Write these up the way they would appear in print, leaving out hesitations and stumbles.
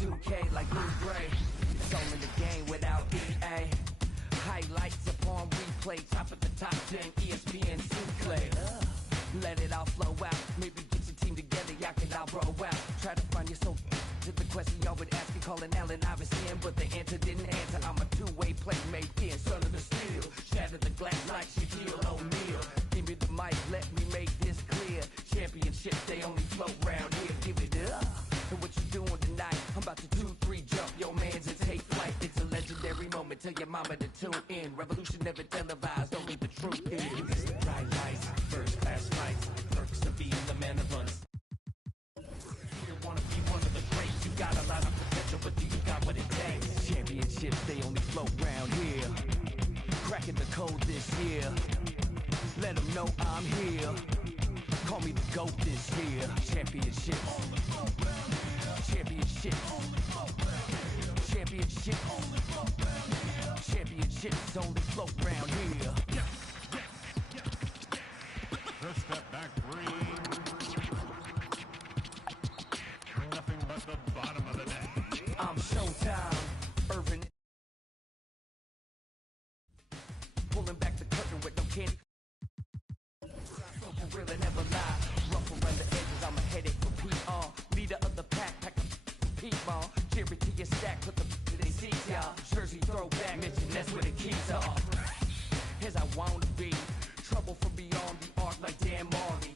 2K like Blue Gray. It's all in the game without EA. Highlights upon replay, top of the top 10, ESPN Sinclair. Let it all flow out. Maybe get your team together, y'all can all roll out. Try to find your soul to the question y'all would ask me, calling Allen Iverson, but the answer didn't answer. I'm a two-way playmate, yeah, son of the steel. Shatter the glass like Shaquille O'Neal. Give me the mic, let me make this clear. Championships, they only float round here. Give it up. And what you doing tonight? I'm about to 2-3 jump your mans and take flight. It's a legendary moment. Tell your mama to tune in. Revolution never televised. Only the truth is. It's the bright lights, first class flights, perks of being the man of us. You wanna be one of the greats. You got a lot of potential, but do you got what it takes? Championships, they only float round here. Cracking the code this year. Let them know I'm here. Call me the GOAT this year. Championships. Championships. Championships. Championships only float round here. First step back three. Nothing but the bottom of the net. I'm Showtime. Irvin. Pulling back the curtain with no candy. Real and never lie. Rough around the edges, I'm a headache for PR. Leader of the pack, pack of people. Charity your stack, put the to they seats, y'all. Jersey throwback, mention that's where the keys are. As I want to be. Trouble from beyond the arc like Dan Marley.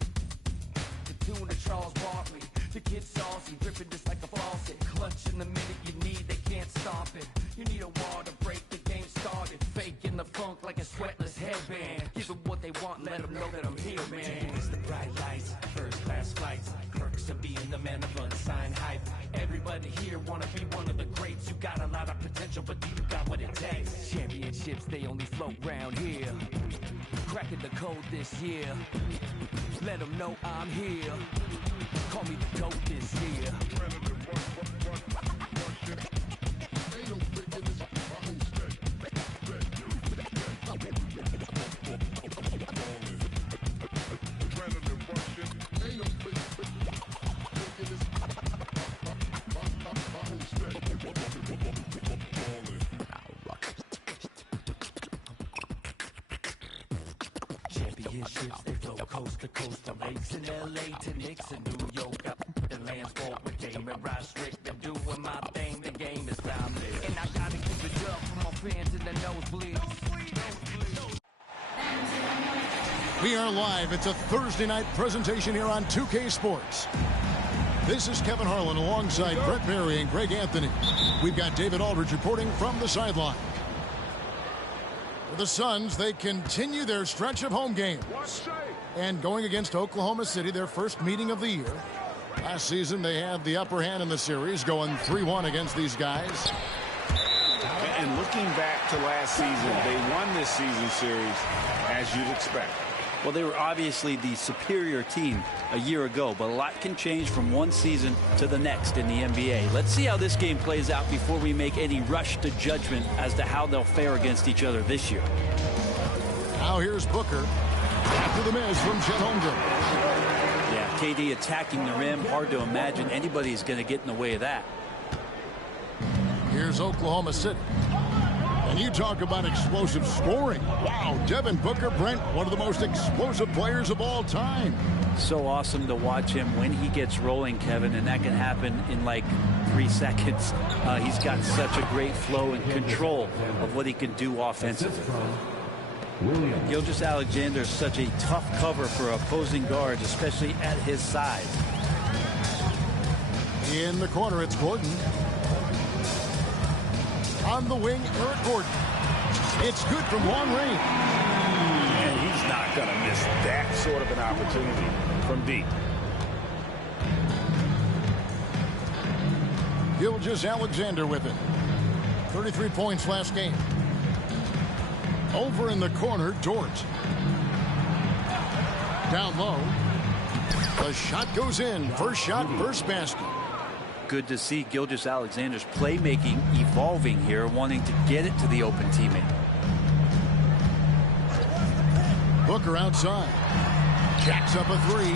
The tune of Charles Barkley. The kid saucy, dripping just like a faucet. Clutching the minute you need, they can't stop it. You need a wall to break the game started. Faking the funk like a sweatless headband. Give them what they want, let them know that I'm here, man. It's the bright lights, first class flights, perks of being the man of unsigned hype. Everybody here wanna be one of the greats. You got a lot of potential, but do you got what it takes? Championships, they only float round here. Cracking the code this year. Let them know I'm here. Call me the GOAT this year. Championships, they flow coast to coast, from lakes in LA to Knicks in New York. The land's bought with game and ride strict. I'm doing my thing, the game is boundless. And I gotta keep it up for my fans in the nosebleeds. We are live. It's a Thursday night presentation here on 2K Sports. This is Kevin Harlan alongside Brett Berry and Greg Anthony. We've got David Aldridge reporting from the sideline. For the Suns, they continue their stretch of home games. And going against Oklahoma City, their first meeting of the year. Last season, they had the upper hand in the series, going 3-1 against these guys. And looking back to last season, they won this season series as you'd expect. Well, they were obviously the superior team a year ago, but a lot can change from one season to the next in the NBA. Let's see how this game plays out before we make any rush to judgment as to how they'll fare against each other this year. Now here's Booker after the miss from Chet Holmgren. Yeah, KD attacking the rim. Hard to imagine anybody's going to get in the way of that. Here's Oklahoma City. And you talk about explosive scoring. Wow, Devin Booker, Brent, one of the most explosive players of all time. So awesome to watch him when he gets rolling, Kevin, and that can happen in like 3 seconds. He's got such a great flow and control of what he can do offensively. Gilgeous-Alexander is such a tough cover for opposing guards, especially at his size. In the corner, it's Gordon. On the wing, Eric Gordon. It's good from long range. And he's not going to miss that sort of an opportunity from deep. Gilgeous-Alexander with it. 33 points last game. Over in the corner, Dort. Down low. The shot goes in. First shot, first basket. Good to see Gilgeous-Alexander's playmaking evolving here, wanting to get it to the open teammate. Booker outside. Jacks up a three.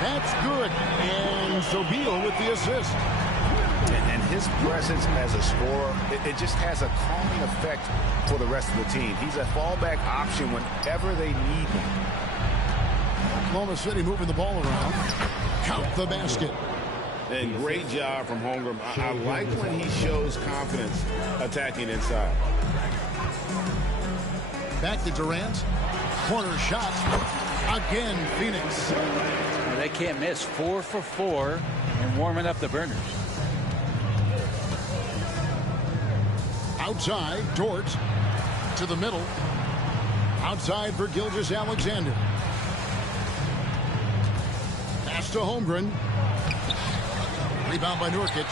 That's good. And Sobel with the assist. And his presence as a scorer, it just has a calming effect for the rest of the team. He's a fallback option whenever they need him. Oklahoma City moving the ball around. Count the basket. And great job from Holmgren. I like when he shows confidence attacking inside. Back to Durant. Corner shot. Again, Phoenix. They can't miss. 4 for 4 and warming up the burners. Outside, Dort to the middle. Outside for Gilgeous-Alexander. Pass to Holmgren. Rebound by Nurkic.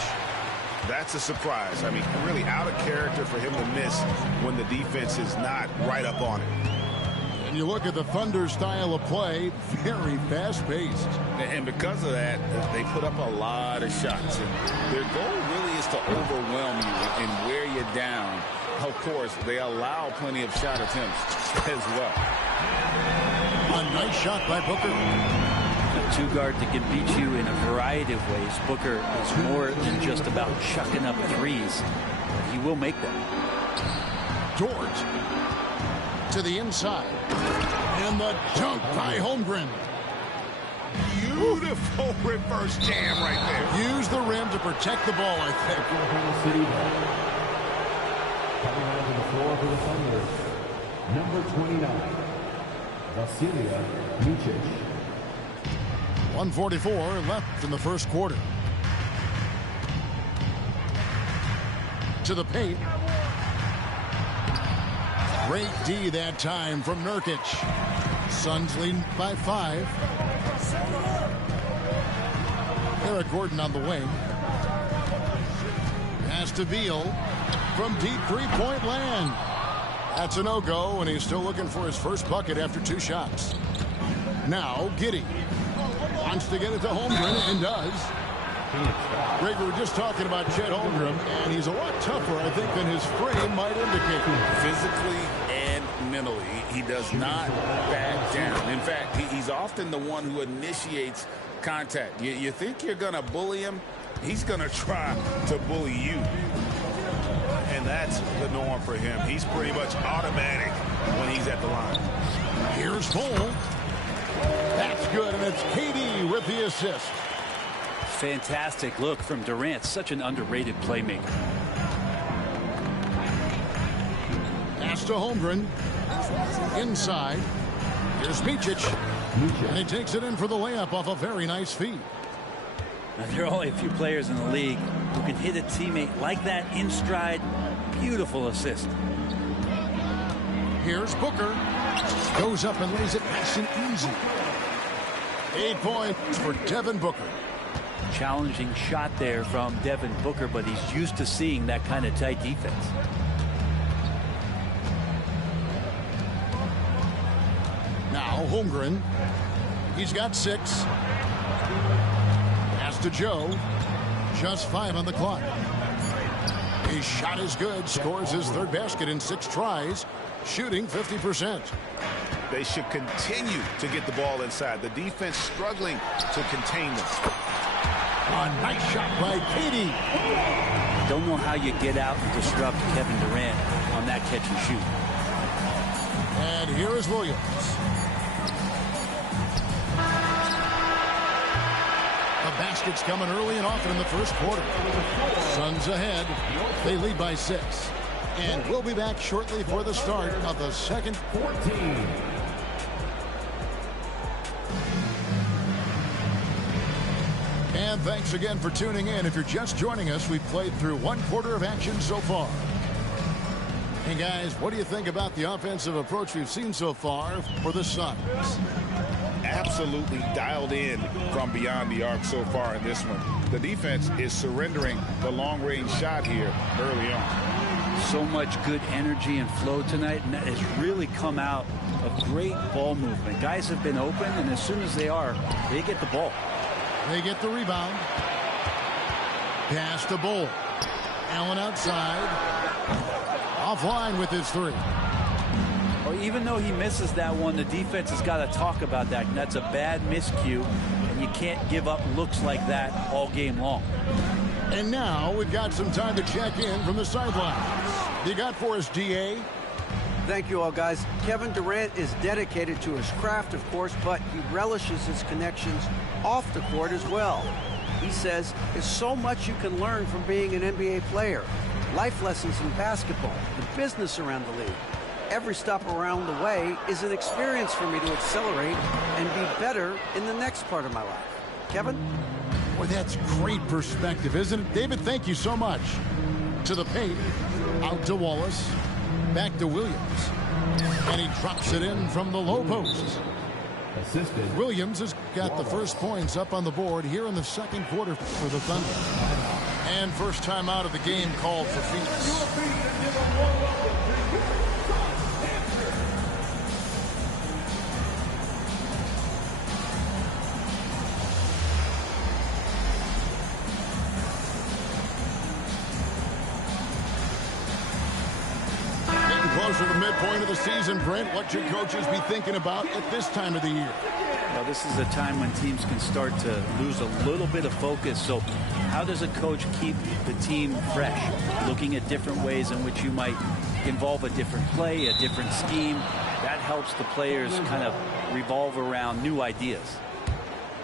That's a surprise. I mean, really out of character for him to miss when the defense is not right up on it. And you look at the Thunder style of play, very fast-paced. And because of that, they put up a lot of shots. And their goal really is to overwhelm you and wear you down. Of course, they allow plenty of shot attempts as well. A nice shot by Booker. A two-guard that can beat you in a variety of ways. Booker is more than just about chucking up threes. He will make them. Dort to the inside. And the dunk by Holmgren. Beautiful reverse jam right there. Use the rim to protect the ball, I think. Oklahoma City coming onto the floor for the Thunder, number 29, Vasilija Micic. 1:44 left in the first quarter. To the paint. Great D that time from Nurkic. Suns lead by 5. Eric Gordon on the wing. Pass to Beal from deep three-point land. That's a no-go, and he's still looking for his first bucket after 2 shots. Now, Giddey wants to get it to Holmgren and does. Greg, we were just talking about Chet Holmgren, and he's a lot tougher, I think, than his frame might indicate. Physically and mentally, he does not back down. In fact, he's often the one who initiates contact. You think you're going to bully him, he's going to try to bully you. And that's the norm for him. He's pretty much automatic when he's at the line. Here's Cole. That's good, and it's KD with the assist. Fantastic look from Durant. Such an underrated playmaker. Pass to Holmgren. Inside. Here's Micic. And he takes it in for the layup off a very nice feed. Now, there are only a few players in the league who can hit a teammate like that in stride. Beautiful assist. Here's Booker. Goes up and lays it nice and easy. 8 points for Devin Booker. Challenging shot there from Devin Booker, but he's used to seeing that kind of tight defense. Now Holmgren. He's got 6. Pass to Joe. Just 5 on the clock. His shot is good. Scores his 3rd basket in 6 tries. Shooting 50%. They should continue to get the ball inside. The defense struggling to contain them. A nice shot by KD. Don't know how you get out and disrupt Kevin Durant on that catch and shoot. And here is Williams. The basket's coming early and often in the first quarter. Suns ahead. They lead by 6. And we'll be back shortly for the start of the second. 14. And thanks again for tuning in. If you're just joining us, we've played through 1 quarter of action so far. Hey guys, what do you think about the offensive approach we've seen so far for the Suns? Absolutely dialed in from beyond the arc so far in this one. The defense is surrendering the long-range shot here early on. So much good energy and flow tonight, and that has really come out of great ball movement. Guys have been open, and as soon as they are, they get the ball. They get the rebound. Pass to Bull. Allen outside. Offline with his 3. Well, even though he misses that one, the defense has got to talk about that. And that's a bad miscue. And and you can't give up looks like that all game long. And now we've got some time to check in from the sidelines. You got for us, DA? Thank you all, guys. Kevin Durant is dedicated to his craft, of course, but he relishes his connections off the court as well. He says there's so much you can learn from being an NBA player. Life lessons in basketball, the business around the league. Every stop around the way is an experience for me to accelerate and be better in the next part of my life. Kevin? Boy, that's great perspective, isn't it? David, thank you so much. To the paint, out to Wallace, back to Williams. And he drops it in from the low post. Assisted. Williams has got the first points up on the board here in the second quarter for the Thunder. And first time out of the game called for Phoenix. Closer to the midpoint of the season, Brent, what should coaches be thinking about at this time of the year? Well, this is a time when teams can start to lose a little bit of focus. So how does a coach keep the team fresh? Looking at different ways in which you might involve a different play, a different scheme. That helps the players kind of revolve around new ideas.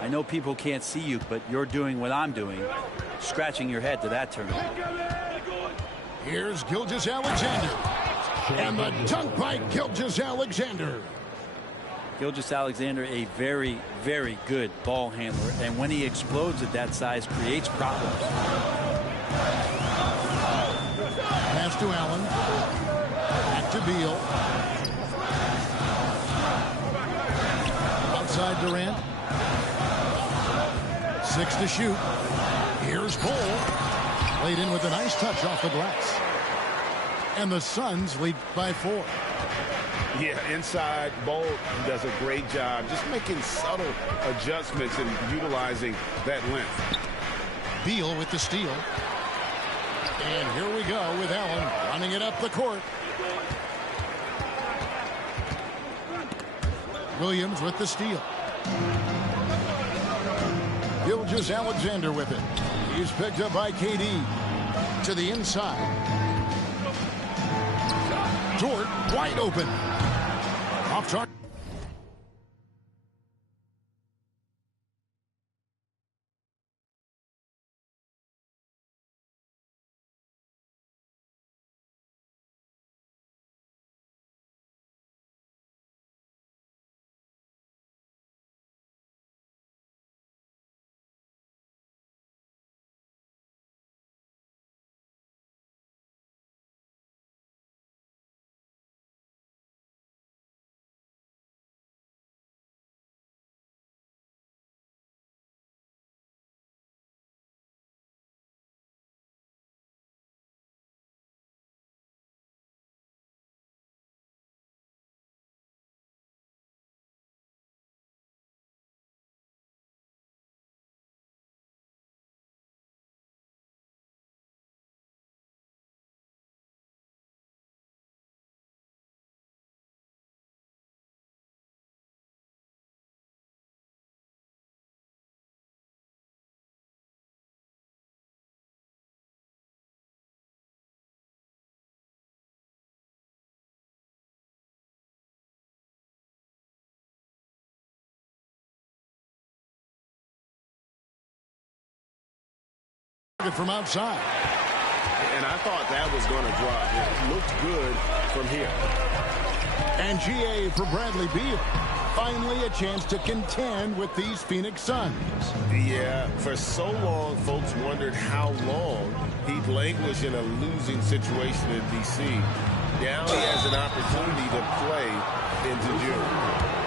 I know people can't see you, but you're doing what I'm doing, scratching your head to that tournament. Here's Gilgeous-Alexander. And the dunk by Gilgeous-Alexander. Gilgeous-Alexander, a very, very good ball handler. And when he explodes at that size, creates problems. Pass to Allen. Back to Beal. Outside Durant. 6 to shoot. Here's Cole. Laid in with a nice touch off the glass. And the Suns lead by 4. Yeah, inside, Bolt does a great job just making subtle adjustments and utilizing that length. Beal with the steal. And here we go with Allen running it up the court. Williams with the steal. Gilgeous-Alexander with it. He's picked up by KD. To the inside. Dort wide open. Off target. From outside. And I thought that was going to drop. It looked good from here. And GA for Bradley Beal. Finally a chance to contend with these Phoenix Suns. Yeah, for so long, folks wondered how long he'd languish in a losing situation in D.C. Now he has an opportunity to play into June.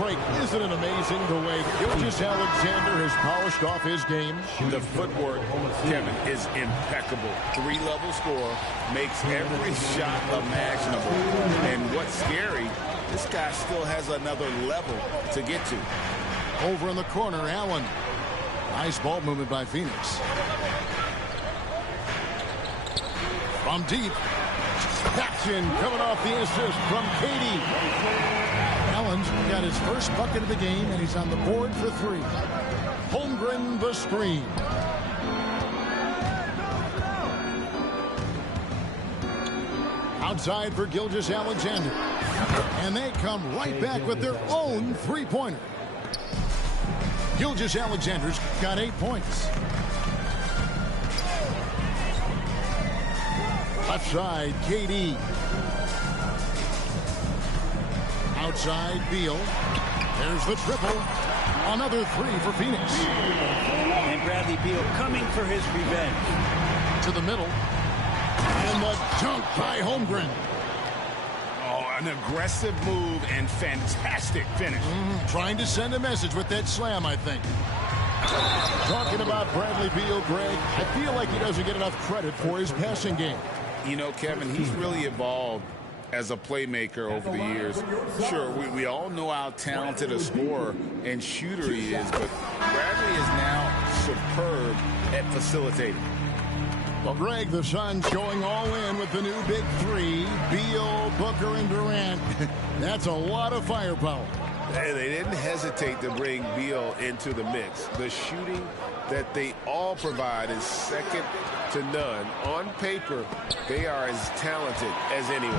Greg, isn't it amazing the way Gilgeous-Alexander has polished off his game? The footwork, Kevin, is impeccable. 3-level score, makes every shot imaginable. And what's scary, this guy still has another level to get to. Over in the corner, Allen. Nice ball movement by Phoenix. From deep. Jackson coming off the assist from Katie. Allen Coolin got his first bucket of the game, and he's on the board for 3. Holmgren the screen. Outside for Gilgeous-Alexander. And they come right back with their own three-pointer. Gilgeous-Alexander's got 8 points. Left side, KD. Outside, Beal. There's the triple. Another 3 for Phoenix. And Bradley Beal coming for his revenge. To the middle. And the dunk by Holmgren. Oh, an aggressive move and fantastic finish. Trying to send a message with that slam, I think. Talking about Bradley Beal, Greg, I feel like he doesn't get enough credit for his passing game. You know, Kevin, he's really evolved as a playmaker over the years. Sure, we all know how talented a scorer and shooter he is, but Bradley is now superb at facilitating. Well, Greg, the Suns going all in with the new big 3. Beal, Booker, and Durant. That's a lot of firepower. Hey, they didn't hesitate to bring Beal into the mix. The shooting that they all provide is second to none. On paper, they are as talented as anyone.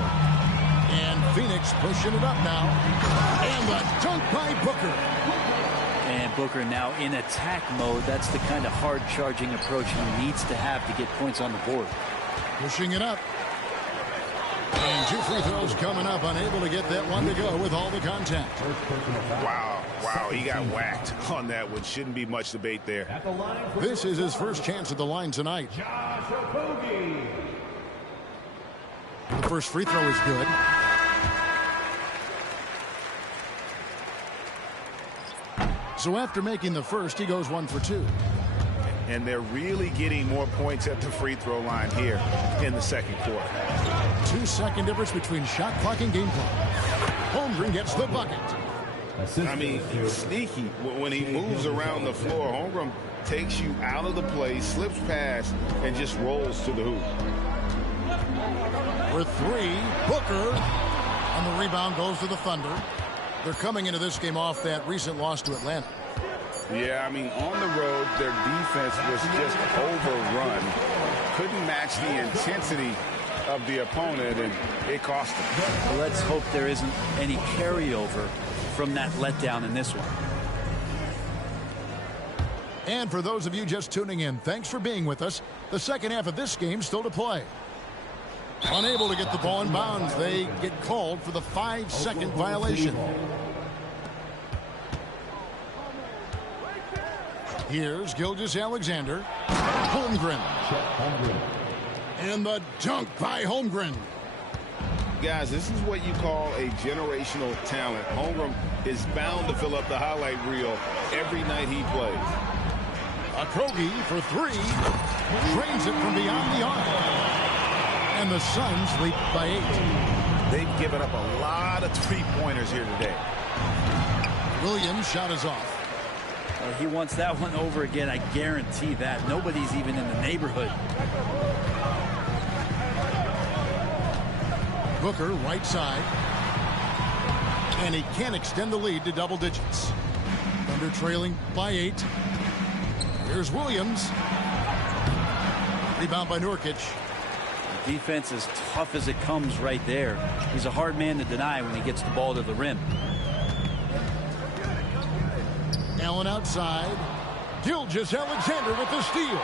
And Phoenix pushing it up now. And the dunk by Booker. And Booker now in attack mode. That's the kind of hard-charging approach he needs to have to get points on the board. Pushing it up. And 2 free throws coming up. Unable to get that one to go with all the contact. Wow, he got whacked on that one. Shouldn't be much debate there. This is his first chance at the line tonight. The first free throw is good. So after making the first, he goes 1 for 2. And they're really getting more points at the free throw line here in the second quarter. 2-second difference between shot clock and game clock. Holmgren gets the bucket. I mean, sneaky. When he moves around the floor, Holmgren takes you out of the play, slips past, and just rolls to the hoop. For 3, Booker. And the rebound goes to the Thunder. They're coming into this game off that recent loss to Atlanta. Yeah, I mean, on the road, their defense was just overrun. Couldn't match the intensity of the opponent, and it cost them. Well, let's hope there isn't any carryover from that letdown in this one. And for those of you just tuning in, thanks for being with us. The second half of this game still to play. Unable to get the ball in bounds. They get called for the 5-second violation. Here's Gilgeous-Alexander. Holmgren. And the dunk by Holmgren. Guys, this is what you call a generational talent. Holmgren is bound to fill up the highlight reel every night he plays. Okogie for 3. Drains it from beyond the arc. And the Suns lead by 8. They've given up a lot of three-pointers here today. Williams' shot is off. He wants that one over again, I guarantee that. Nobody's even in the neighborhood. Booker, right side. And he can't extend the lead to double digits. Thunder trailing by 8. Here's Williams. Rebound by Nurkic. Defense as tough as it comes right there. He's a hard man to deny when he gets the ball to the rim. Allen outside. Gilgeous-Alexander with the steal.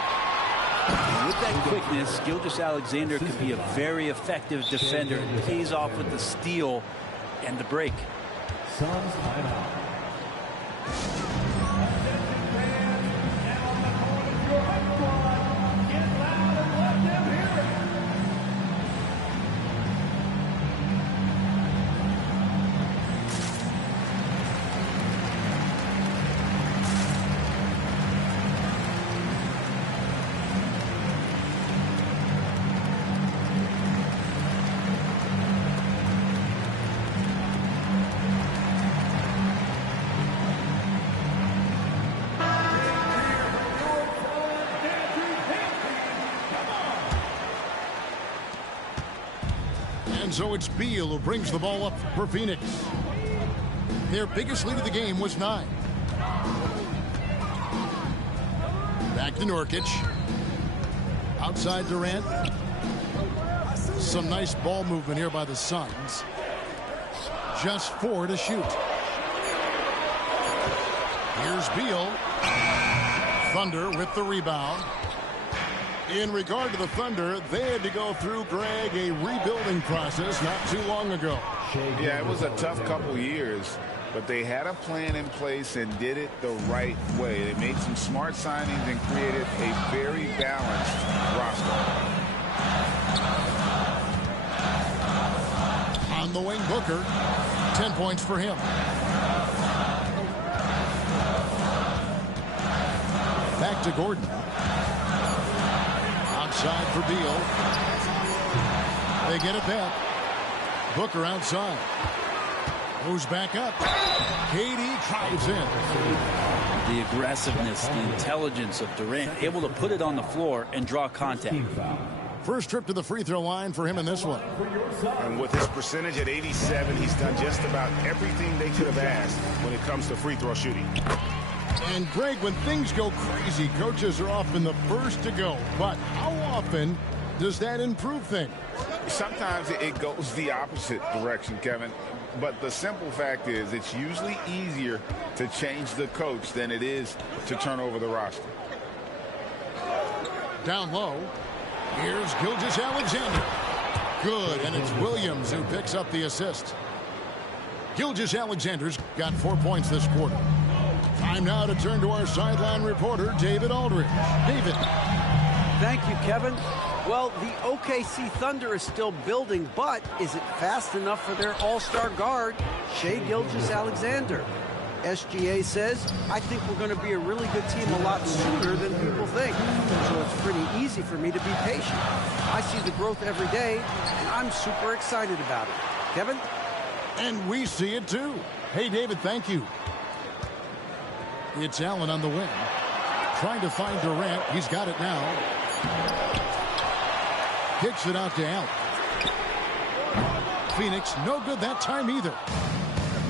And with that quickness, Gilgeous-Alexander could be a very effective defender. It pays off with the steal and the break. Suns timeout. So it's Beal who brings the ball up for Phoenix. Their biggest lead of the game was 9. Back to Nurkic. Outside Durant. Some nice ball movement here by the Suns. Just 4 to shoot. Here's Beal. Thunder with the rebound. In regard to the Thunder, they had to go through, Greg, a rebuilding process not too long ago. Yeah, it was a tough couple years, but they had a plan in place and did it the right way. They made some smart signings and created a very balanced roster. On the wing, Booker. 10 points for him. Back to Gordon. Outside for Beal. They get it back. Booker outside. Moves back up. KD drives in. The aggressiveness, the intelligence of Durant, able to put it on the floor and draw contact. First trip to the free throw line for him in this one. And with his percentage at 87, he's done just about everything they could have asked when it comes to free throw shooting. And Greg, when things go crazy, coaches are often the first to go. But how often does that improve things? Sometimes it goes the opposite direction, Kevin. But the simple fact is it's usually easier to change the coach than it is to turn over the roster. Down low. Here's Gilgeous-Alexander. Good, and it's Williams who picks up the assist. Gilgeous-Alexander's got 4 points this quarter. Time now to turn to our sideline reporter, David Aldridge. David. Thank you, Kevin. Well, the OKC Thunder is still building, but is it fast enough for their all-star guard, Shai Gilgeous-Alexander? SGA says, I think we're going to be a really good team a lot sooner than people think. So it's pretty easy for me to be patient. I see the growth every day, and I'm super excited about it. Kevin? And we see it too. Hey, David, thank you. It's Allen on the wing. Trying to find Durant. He's got it now. Kicks it out to Allen. Phoenix, no good that time either.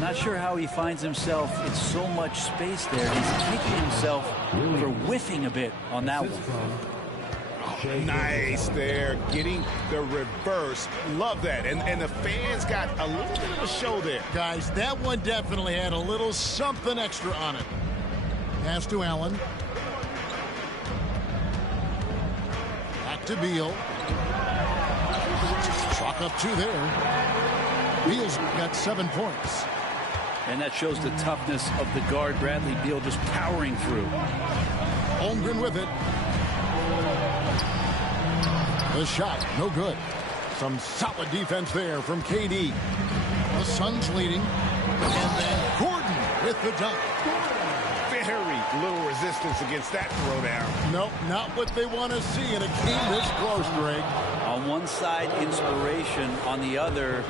Not sure how he finds himself in so much space there. He's kicking himself for whiffing a bit on that one. Nice there, getting the reverse. Love that. And the fans got a little bit of a show there. Guys, that one definitely had a little something extra on it. Pass to Allen. Back to Beal. Chalk up 2 there. Beal's got 7 points. And that shows the toughness of the guard, Bradley Beal, just powering through. Holmgren with it. The shot, no good. Some solid defense there from KD. The Suns leading. And then Gordon with the dunk. Very little resistance against that throwdown. Nope, not what they want to see in a game this close, Greg. On one side, inspiration. On the other,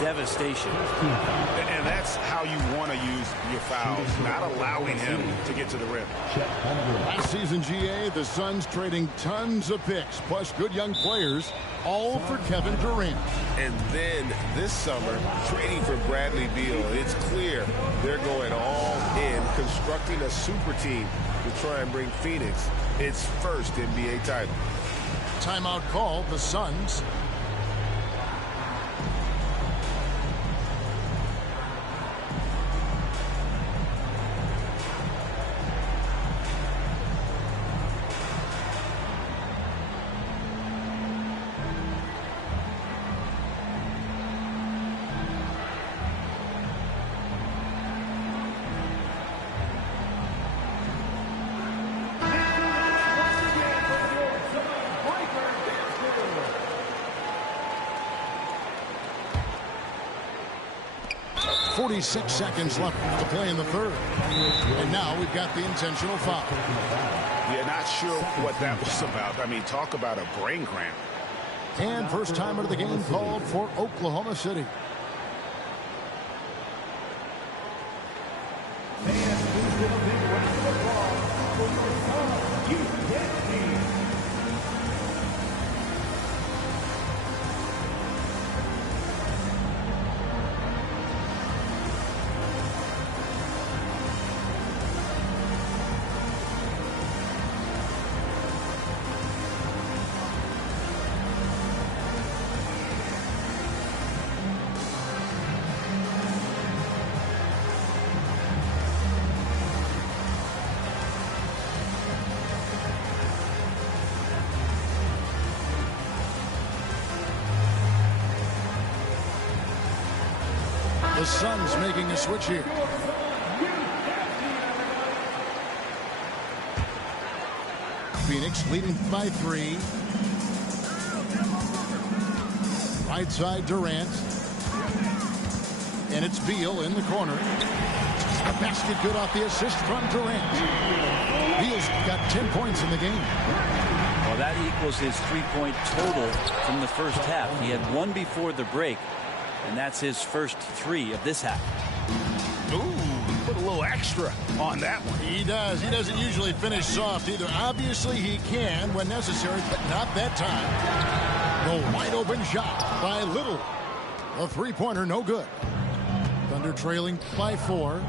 devastation. And that's how you want to use your fouls, not allowing him to get to the rim. Last season, GA, the Suns trading tons of picks, plus good young players, all for Kevin Durant. And then this summer, trading for Bradley Beal, it's clear they're going all in, constructing a super team to try and bring Phoenix its first NBA title. Timeout call, the Suns. .46 seconds left to play in the third. And now we've got the intentional foul. Yeah, not sure what that was about. I mean, talk about a brain cramp. And first timer of the game called for Oklahoma City. The Suns making a switch here. Phoenix leading by 3. Right side Durant. And it's Beal in the corner. A basket good off the assist from Durant. Beal's got 10 points in the game. Well, that equals his 3-point total from the first half. He had 1 before the break, and that's his first 3 of this half. Ooh, put a little extra on that one. He does. He doesn't usually finish soft either. Obviously, he can when necessary, but not that time. The wide open shot by Little. A three-pointer, no good. Thunder trailing by 4.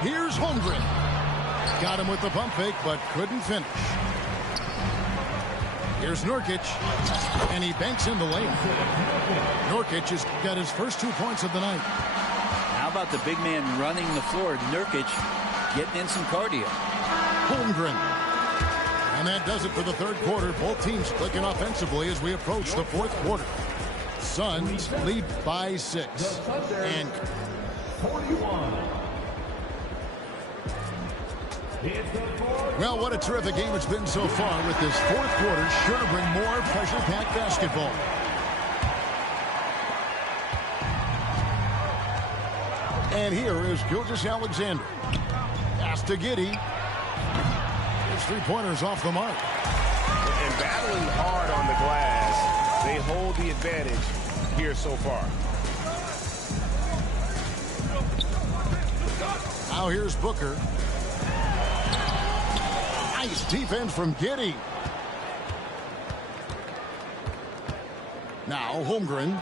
Here's Holmgren. Got him with the pump fake, but couldn't finish. Here's Nurkic, and he banks in the lane. Nurkic has got his first 2 points of the night. How about the big man running the floor? Nurkic getting in some cardio. Holmgren. And that does it for the third quarter. Both teams clicking offensively as we approach the fourth quarter. Suns lead by 6. And 41. well, what a terrific game it's been so far with this fourth quarter. Sure to bring more pressure-packed basketball. And here is Gilgeous-Alexander. Pass to Giddey. His three-pointers off the mark. And battling hard on the glass, they hold the advantage here so far. Now here's Booker. Nice defense from Giddey. Now Holmgren.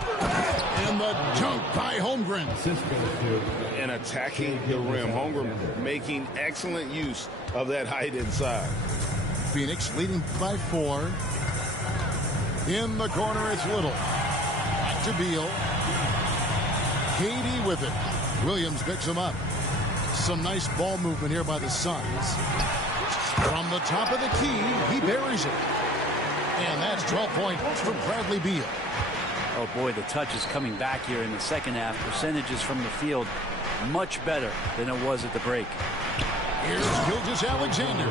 And the dunk by Holmgren. And attacking the rim. Holmgren making excellent use of that height inside. Phoenix leading by 4. In the corner, it's Little. Back to Beal. KD with it. Williams picks him up. Some nice ball movement here by the Suns. From the top of the key, he buries it. And that's 12 points for Bradley Beal. Oh, boy, the touch is coming back here in the second half. Percentages from the field much better than it was at the break. Here's Gilgeous-Alexander.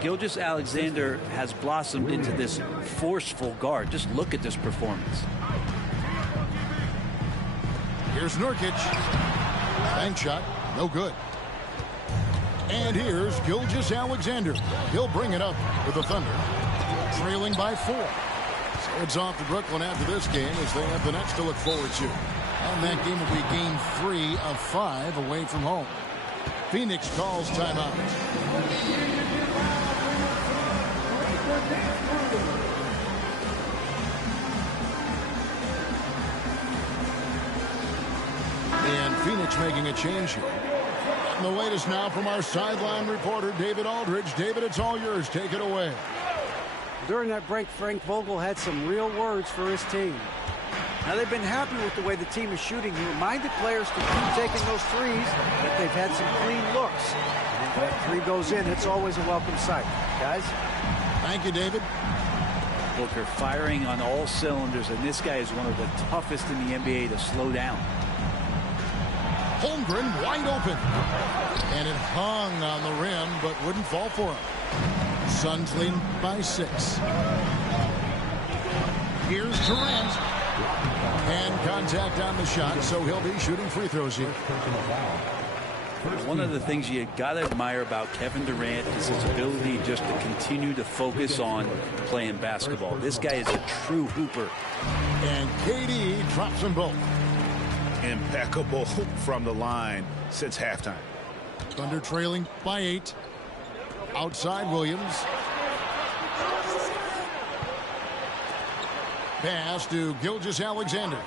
Gilgeous-Alexander has blossomed into this forceful guard. Just look at this performance. Here's Nurkic. Bank shot, no good. And here's Gilgeous-Alexander. He'll bring it up with the Thunder. Trailing by 4. So it's off to Brooklyn after this game as they have the next to look forward to. And that game will be game 3 of 5 away from home. Phoenix calls timeout. And Phoenix making a change here. And the latest now from our sideline reporter, David Aldridge. David, it's all yours. Take it away. During that break, Frank Vogel had some real words for his team. Now, they've been happy with the way the team is shooting. He reminded players to keep taking those threes, but they've had some clean looks. And if that 3 goes in, it's always a welcome sight. Guys? Thank you, David. Booker firing on all cylinders, and this guy is one of the toughest in the NBA to slow down. Holmgren wide open. And it hung on the rim, but wouldn't fall for him. Suns leading by 6. Here's Durant. And contact on the shot, so he'll be shooting free throws here. One of the things you got to admire about Kevin Durant is his ability just to continue to focus on playing basketball. This guy is a true hooper. And KD drops them both. Impeccable from the line since halftime. Thunder trailing by 8. Outside Williams. Pass to Gilgeous-Alexander.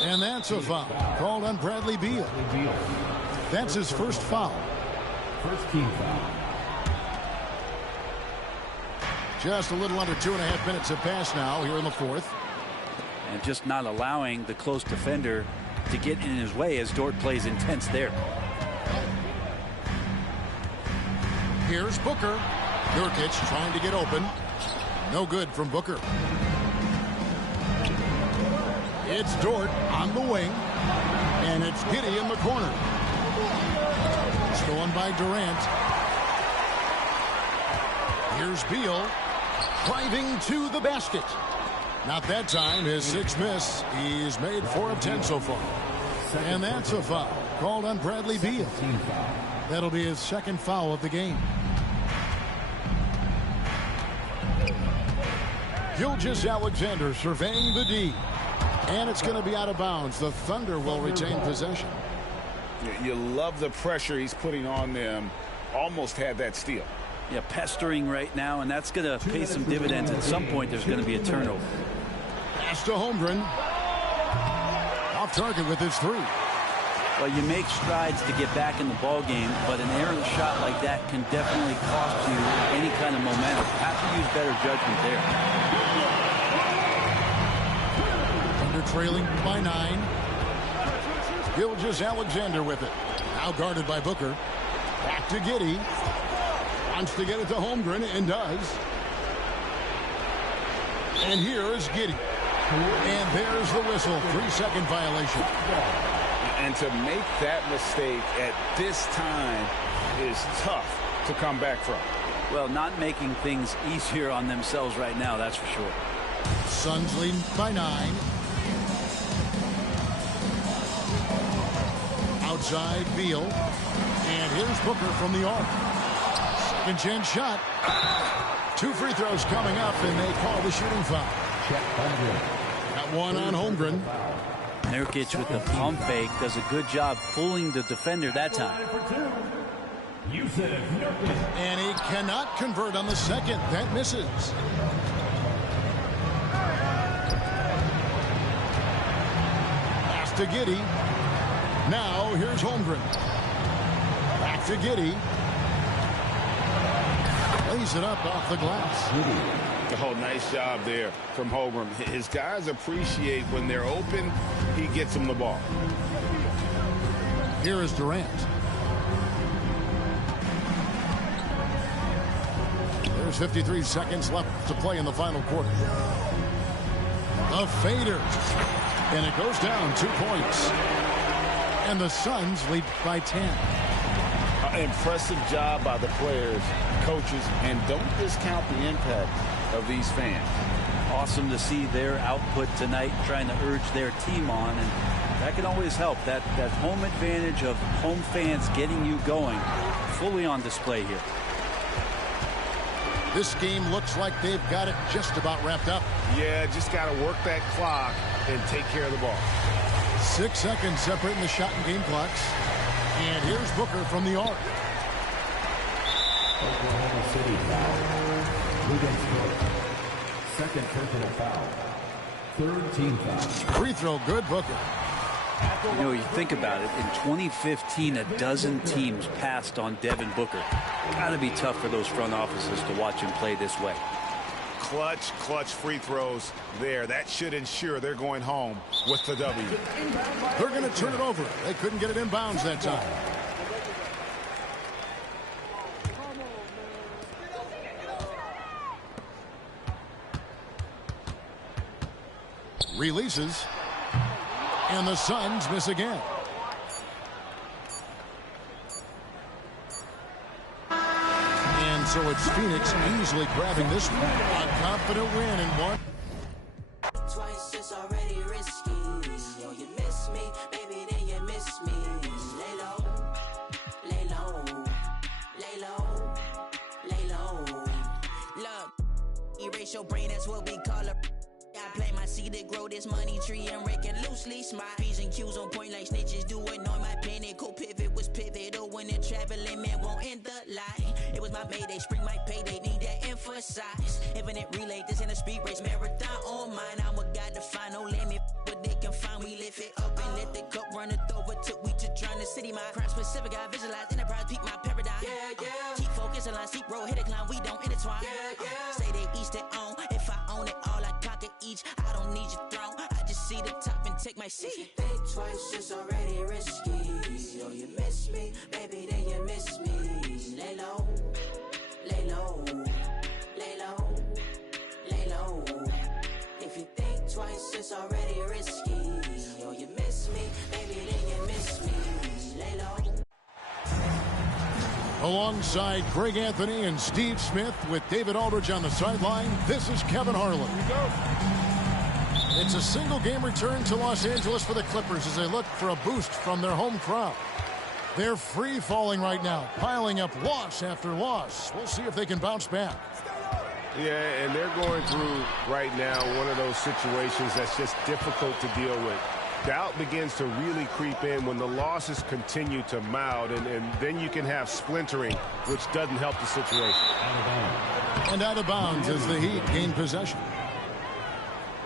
And that's a foul called on Bradley Beal. That's his first foul. First team foul. Just a little under 2.5 minutes have passed now here in the fourth. And just not allowing the close defender to get in his way as Dort plays intense there. Here's Booker. Nurkic trying to get open. No good from Booker. It's Dort on the wing. And it's Giddey in the corner. Stolen by Durant. Here's Beal. Driving to the basket. Not that time. His sixth miss. He's made 4 of 10 so far. And that's a foul called on Bradley Beal. That'll be his second foul of the game. Gilgeous-Alexander surveying the D. And it's going to be out of bounds. The Thunder will retain possession. You love the pressure he's putting on them. Almost had that steal. Yeah, pestering right now, and that's going to pay some dividends. At some point, there's going to be a turnover. Pass to Holmgren. Off target with his 3. Well, you make strides to get back in the ball game, but an errant shot like that can definitely cost you any kind of momentum. Have to use better judgment there. Under trailing by 9. Gilgeous-Alexander with it. Now guarded by Booker. Back to Giddey. Wants to get it to Holmgren and does. And here is Giddey. And there's the whistle. 3-second violation. And to make that mistake at this time is tough to come back from. Well, not making things easier on themselves right now, that's for sure. Suns leading by 9. Outside Beal. And here's Booker from the arc. Second chance shot. 2 free throws coming up, and they call the shooting foul. Got one on Holmgren. Nurkic with the pump fake does a good job fooling the defender that time. And he cannot convert on the second. That misses. Pass to Giddey. Now here's Holmgren. Back to Giddey. Lays it up off the glass. Oh, nice job there from Holmgren. His guys appreciate when they're open, he gets them the ball. Here is Durant. There's 53 seconds left to play in the final quarter. A fader. And it goes down 2 points. And the Suns lead by 10. Impressive job by the players, coaches, and don't discount the impact of these fans. Awesome to see their output tonight, trying to urge their team on, and that can always help. That home advantage of home fans getting you going, fully on display here. This game looks like they've got it just about wrapped up. Yeah, just got to work that clock and take care of the ball. 6 seconds separating the shot and game clocks. And here's Booker from the arc. Oklahoma City foul. Against Booker. Second personal foul. Third team foul. Free throw good, Booker. You know, you think about it, in 2015, a dozen teams passed on Devin Booker. Got to be tough for those front offices to watch him play this way. Clutch free throws there. That should ensure they're going home with the W. They're going to turn it over. They couldn't get it in bounds that time. Releases. And the Suns miss again. And so it's Phoenix easily grabbing this one. A confident win in one. Twice it's already risky. Yo, you miss me, baby, then you miss me. Lay low, lay low, lay low, lay low. Look, erase your brain, that's what we call it. I play my seed to grow this money tree and rake it loosely. Smile P's and Q's on point like snitches do it. On my pinnacle pivot was pivotal when the traveling man won't end the line. It was my mayday, spring my payday, need that emphasize. Infinite relay, this ain't a speed race, marathon on mine. I'm a guy to find no limit, but they can find. We lift it up and let the cup run it over. Took we to trying to city my crime specific. I visualize enterprise, peak my paradigm. Yeah, yeah. Keep focused on seek road, hit a climb, we don't intertwine. Yeah, yeah. Say they each their own. If I own it all, I conquer each. I don't need your throne. I just see the top and take my seat. If you think twice, it's already risky. Yo, you miss me, baby, then you miss me. Lay low, lay low, lay low, lay low. If you think twice, it's already risky. Yo, you miss kiss me, baby, then you miss me. Lay low. Alongside Greg Anthony and Steve Smith with David Aldridge on the sideline, this is Kevin Harlan. It's a single-game return to Los Angeles for the Clippers as they look for a boost from their home crowd. They're free-falling right now, piling up loss after loss. We'll see if they can bounce back. Yeah, and they're going through right now one of those situations that's just difficult to deal with. Doubt begins to really creep in when the losses continue to mount, and then you can have splintering, which doesn't help the situation. And out of bounds as the Heat gain possession.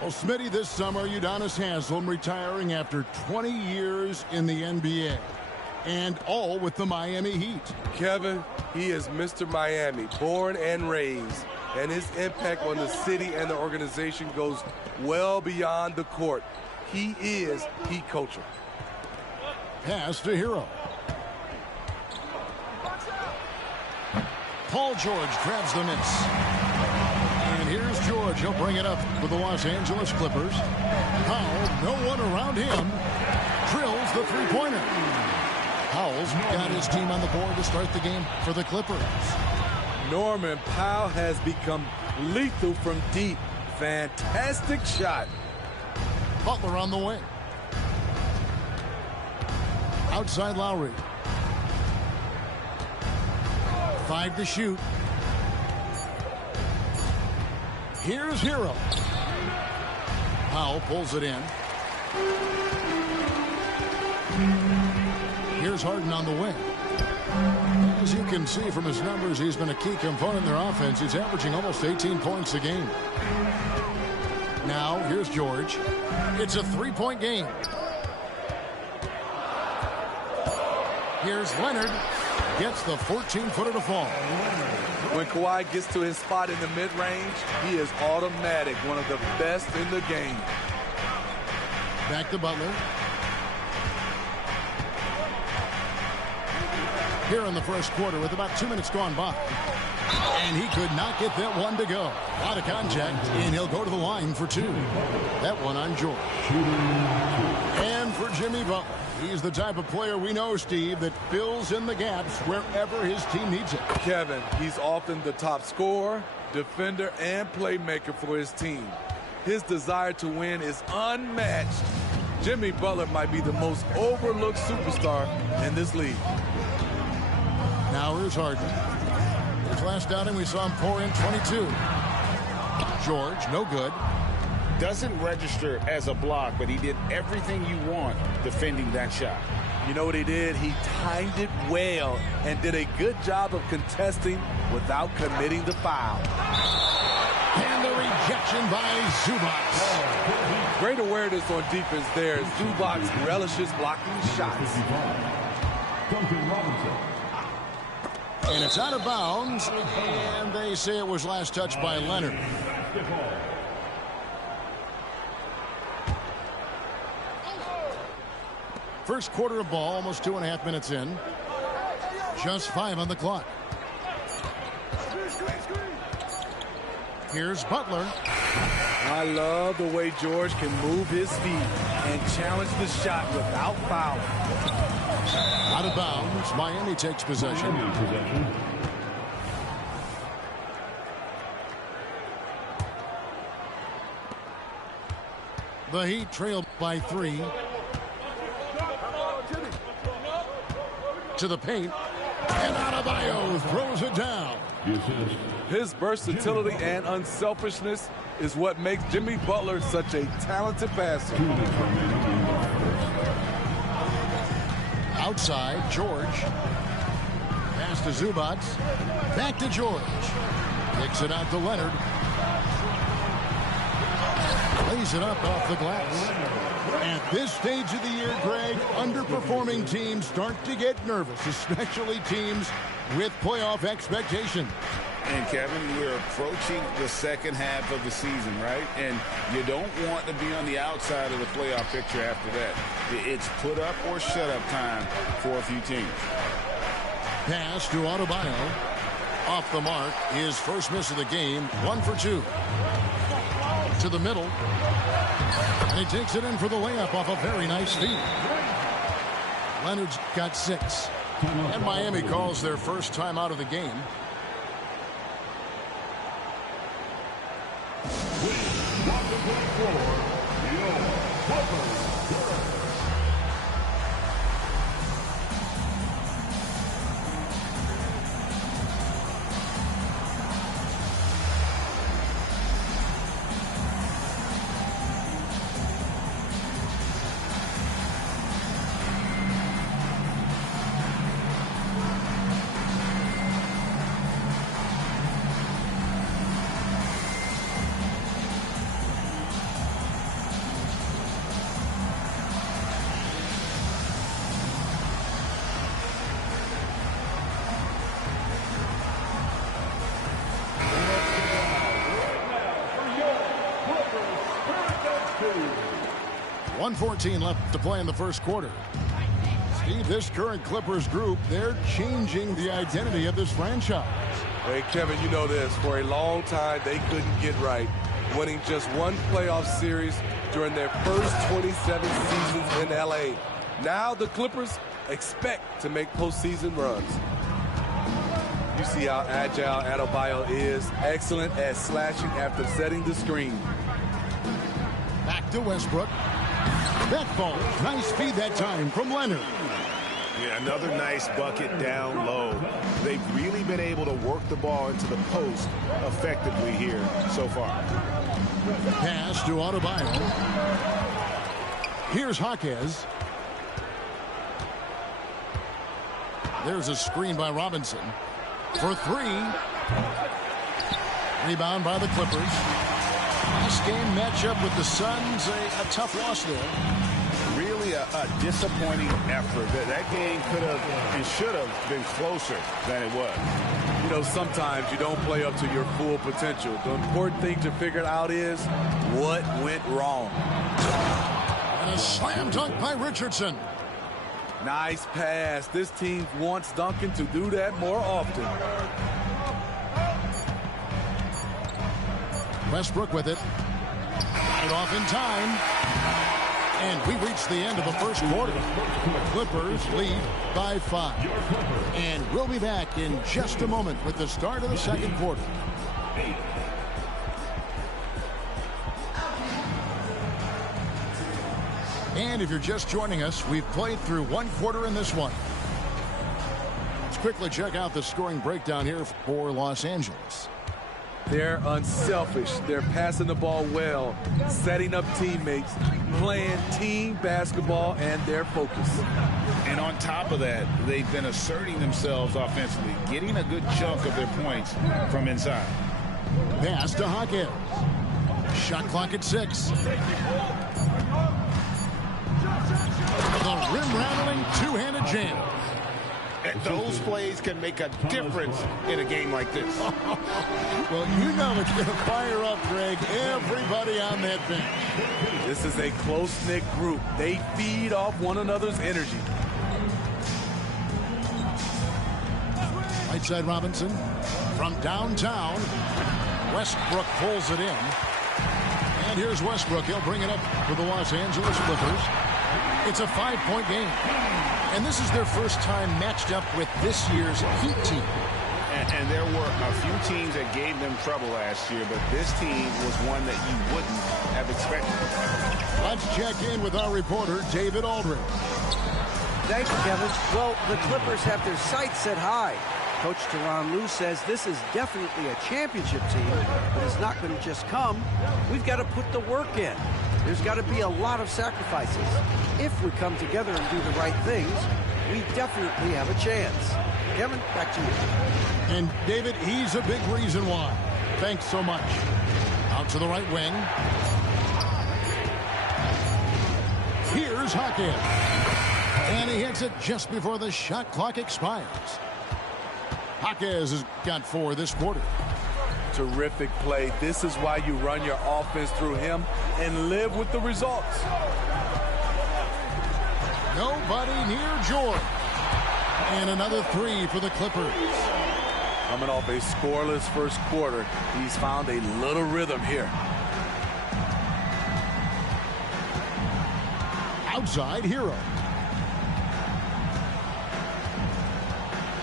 Well, Smitty, this summer, Udonis Haslem retiring after 20 years in the NBA. And all with the Miami Heat. Kevin, he is Mr. Miami, born and raised. And his impact on the city and the organization goes well beyond the court. He is Heat culture. Pass to Hero. Paul George grabs the miss. And here's George. He'll bring it up with the Los Angeles Clippers. Powell, no one around him. Drills the three-pointer. Powell's got his team on the board to start the game for the Clippers. Norman Powell has become lethal from deep. Fantastic shot. Butler on the wing. Outside Lowry. 5 to shoot. Here's Hero. Powell pulls it in. Here's Harden on the wing. As you can see from his numbers, he's been a key component in their offense. He's averaging almost 18 points a game. Now, here's George. It's a three-point game. Here's Leonard. Gets the 14-footer to fall. When Kawhi gets to his spot in the mid-range, he is automatic, one of the best in the game. Back to Butler. Here in the first quarter with about 2 minutes gone by. And he could not get that one to go. A lot of contact, and he'll go to the line for 2. That one on George. And for Jimmy Butler. He's the type of player we know, Steve, that fills in the gaps wherever his team needs it. Kevin, he's often the top scorer, defender, and playmaker for his team. His desire to win is unmatched. Jimmy Butler might be the most overlooked superstar in this league. Now here's Harden. His last outing, we saw him pour in 22. George, no good. Doesn't register as a block, but he did everything you want defending that shot. You know what he did? He timed it well and did a good job of contesting without committing the foul. And the rejection by Zubac. Great awareness on defense there. Zubac relishes blocking shots. And it's out of bounds, and they say it was last touched by Leonard. First quarter of ball, almost 2.5 minutes in. Just 5 on the clock. Here's Butler. I love the way George can move his feet and challenge the shot without fouling. Out of bounds. Miami takes possession. The Heat trailed by 3. To the paint. And Adebayo throws it down. His versatility and unselfishness is what makes Jimmy Butler such a talented passer. Outside, George. Pass to Zubac. Back to George. Kicks it out to Leonard. Lays it up off the glass. At this stage of the year, Greg, underperforming teams start to get nervous, especially teams with playoff expectations. And, Kevin, we're approaching the second half of the season, right? And you don't want to be on the outside of the playoff picture after that. It's put up or shut up time for a few teams. Pass to Adebayo. Off the mark. His first miss of the game. 1 for 2. to the middle. And he takes it in for the layup off a very nice feed. Leonard's got 6. And Miami calls their first time out of the game. .114 left to play in the first quarter. Steve, this current Clippers group, they're changing the identity of this franchise. Hey, Kevin, you know this. For a long time, they couldn't get right, winning just one playoff series during their first 27 seasons in L.A. Now the Clippers expect to make postseason runs. You see how agile Adebayo is, excellent at slashing after setting the screen. Back to Westbrook. That falls. Nice feed that time from Leonard. Yeah, another nice bucket down low. They've really been able to work the ball into the post effectively here so far. Pass to Adebayo. Here's Jaquez. There's a screen by Robinson. For 3. Rebound by the Clippers. This game matchup with the Suns, a tough loss there. Really a disappointing effort. That game could have and should have been closer than it was. You know, sometimes you don't play up to your full potential. The important thing to figure out is what went wrong. And a slam dunk by Richardson. Nice pass. This team wants Duncan to do that more often. Westbrook with it. Got it off in time. And we reach the end of the first quarter. Clippers lead by 5. And we'll be back in just a moment with the start of the second quarter. And if you're just joining us, we've played through one quarter in this one. Let's quickly check out the scoring breakdown here for Los Angeles. They're unselfish. They're passing the ball well, setting up teammates, playing team basketball, and they're focused. And on top of that, they've been asserting themselves offensively, getting a good chunk of their points from inside. Pass to Jaquez. Shot clock at 6. The rim-rattling two-handed jam. And those plays can make a difference in a game like this. Well, you know it's going to fire up, Greg, everybody on that bench. This is a close-knit group. They feed off one another's energy. Right side Robinson from downtown. Westbrook pulls it in. And here's Westbrook. He'll bring it up for the Los Angeles Clippers. It's a 5-point game. And this is their first time matched up with this year's Heat team. And there were a few teams that gave them trouble last year, but this team was one that you wouldn't have expected. Let's check in with our reporter, David Aldridge. Thank you, Kevin. Well, the Clippers have their sights set high. Coach Tyronn Lue says this is definitely a championship team, but it's not going to just come. We've got to put the work in. There's got to be a lot of sacrifices. If we come together and do the right things, we definitely have a chance. Kevin, back to you. And David, he's a big reason why. Thanks so much. Out to the right wing. Here's Jaquez. And he hits it just before the shot clock expires. Jaquez has got 4 this quarter. Terrific play. This is why you run your offense through him and live with the results. Nobody near Jordan. And another 3 for the Clippers. Coming off a scoreless first quarter, he's found a little rhythm here. Outside, Hero.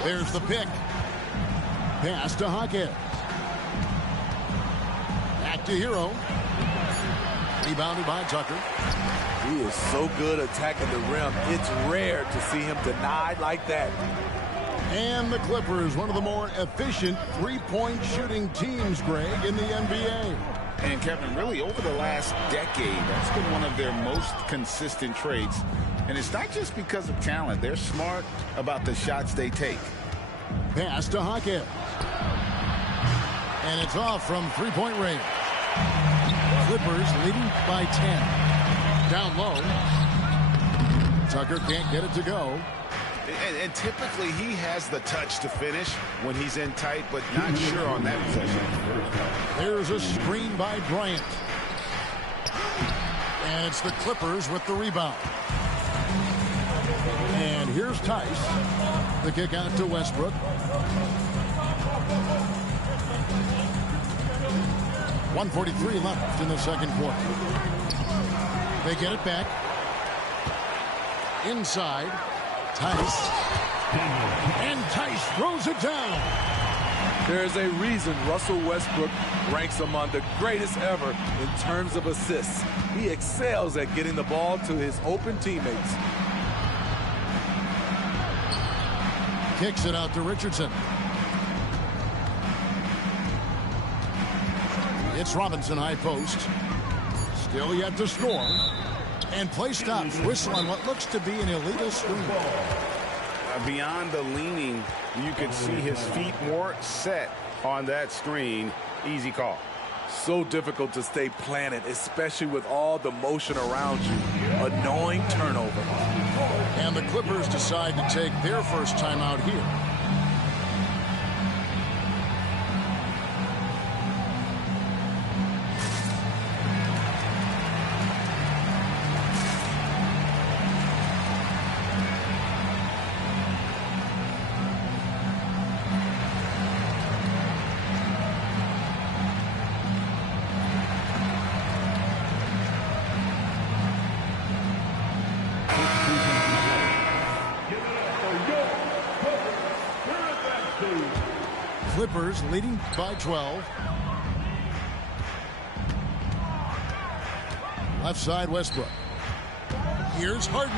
There's the pick. Pass to Hawkins. Back to Hero. Rebounded by Tucker. He is so good attacking the rim. It's rare to see him denied like that. And the Clippers, one of the more efficient three-point shooting teams, Greg, in the NBA. And Kevin, really over the last decade, that's been one of their most consistent traits. And it's not just because of talent. They're smart about the shots they take. Pass to Hawkins. And it's off from three-point range. Clippers leading by 10. Down low. Tucker can't get it to go. And typically he has the touch to finish when he's in tight, but not sure on that possession. There's a screen by Bryant. And it's the Clippers with the rebound. And here's Tice. The kick out to Westbrook. 1:43 left in the second quarter. They get it back. Inside. Tice. And Tice throws it down. There's a reason Russell Westbrook ranks among the greatest ever in terms of assists. He excels at getting the ball to his open teammates. Kicks it out to Richardson. It's Robinson high post. Still yet to score. And play stops. Whistle on what looks to be an illegal screen. Beyond the leaning, you could see his feet more set on that screen. Easy call. So difficult to stay planted, especially with all the motion around you. Annoying turnover. And the Clippers decide to take their first timeout here. Clippers leading by 12. Left side, Westbrook. Here's Harden.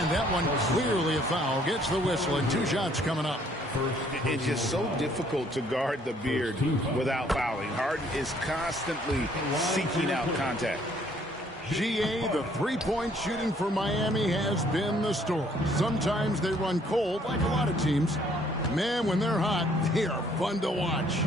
And that one clearly a foul. Gets the whistle, and 2 shots coming up. It's just so difficult to guard the beard without fouling. Harden is constantly seeking out contact. GA, the three-point shooting for Miami has been the story. Sometimes they run cold, like a lot of teams. Man, when they're hot, they are fun to watch.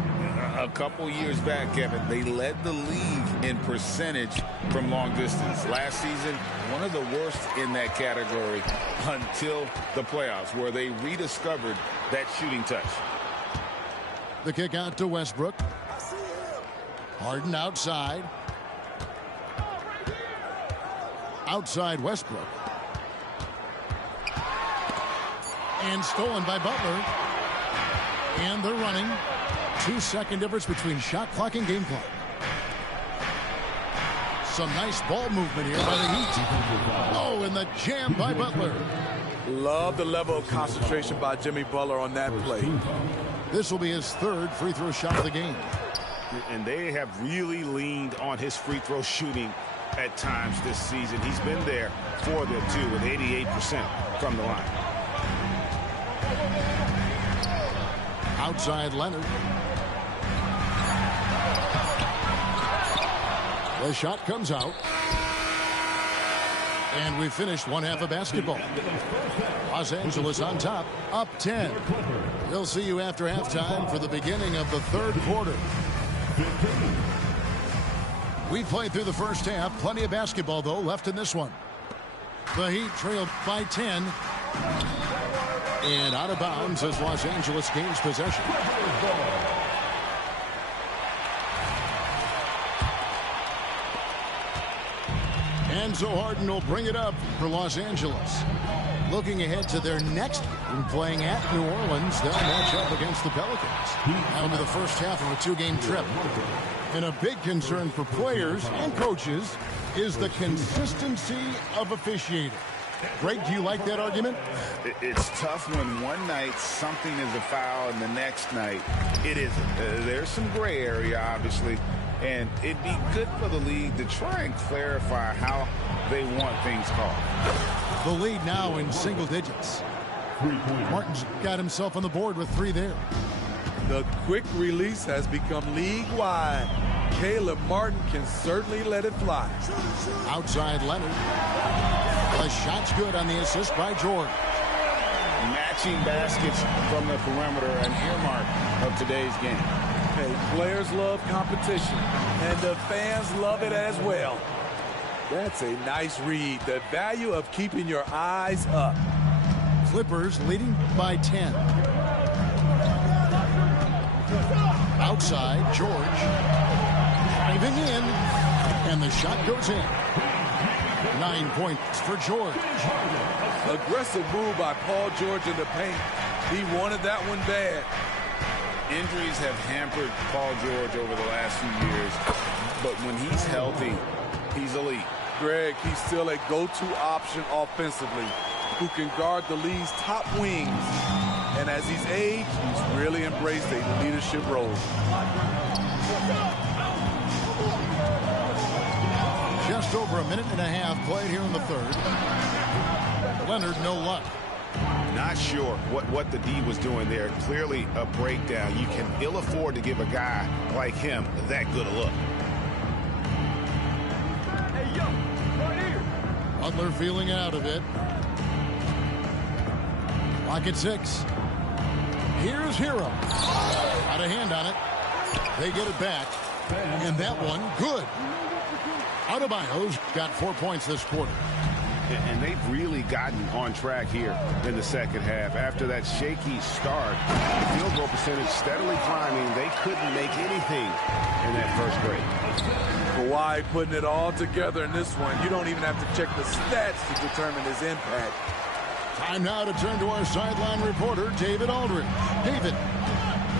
A couple years back, Kevin, they led the league in percentage from long distance. Last season, one of the worst in that category until the playoffs, where they rediscovered that shooting touch. The kick out to Westbrook. Harden outside. Outside Westbrook. And stolen by Butler. And they're running. 2-second difference between shot clock and game clock. Some nice ball movement here by the Heat. Oh, and the jam by Butler. Love the level of concentration by Jimmy Butler on that play. This will be his 3rd free throw shot of the game. And they have really leaned on his free throw shooting at times this season. He's been there for them, too, with 88% from the line. Outside Leonard. The shot comes out. And we finished one half of basketball. Los Angeles on top, up 10. We'll see you after halftime for the beginning of the 3rd quarter. We played through the first half. Plenty of basketball, though, left in this one. The Heat trailed by 10. And out of bounds as Los Angeles gains possession. And so Harden will bring it up for Los Angeles. Looking ahead to their next game, playing at New Orleans, they'll match up against the Pelicans. That'll be the first half of a 2-game trip. And a big concern for players and coaches, is the consistency of officiating. Greg, do you like that argument? It's tough when one night something is a foul and the next night it isn't. There's some gray area, obviously, and it'd be good for the league to try and clarify how they want things called. The lead now in single digits. Martin's got himself on the board with 3 there. The quick release has become league-wide. Caleb Martin can certainly let it fly. Outside Leonard. The shot's good on the assist by George. Matching baskets from the perimeter, an earmark of today's game. Hey, players love competition, and the fans love it as well. That's a nice read. The value of keeping your eyes up. Clippers leading by 10. Outside, George. Driving in, and the shot goes in. 9 points for George. Aggressive move by Paul George in the paint. He wanted that one bad. Injuries have hampered Paul George over the last few years, but when he's healthy, he's elite. Greg, he's still a go-to option offensively, who can guard the league's top wings. And as he's aged, he's really embraced a leadership role. Just over a minute and a half played here in the third. Leonard, no luck. Not sure what the D was doing there. Clearly a breakdown. You can ill afford to give a guy like him that good a look. Hey, yo, right here. Butler feeling out of it. Lock at 6. Here's Hero. Got a hand on it. They get it back. And that one, good. Adebayo's got 4 points this quarter. And they've really gotten on track here in the second half. After that shaky start, the field goal percentage steadily climbing. They couldn't make anything in that first break. Kawhi putting it all together in this one. You don't even have to check the stats to determine his impact. Time now to turn to our sideline reporter, David Aldridge. David.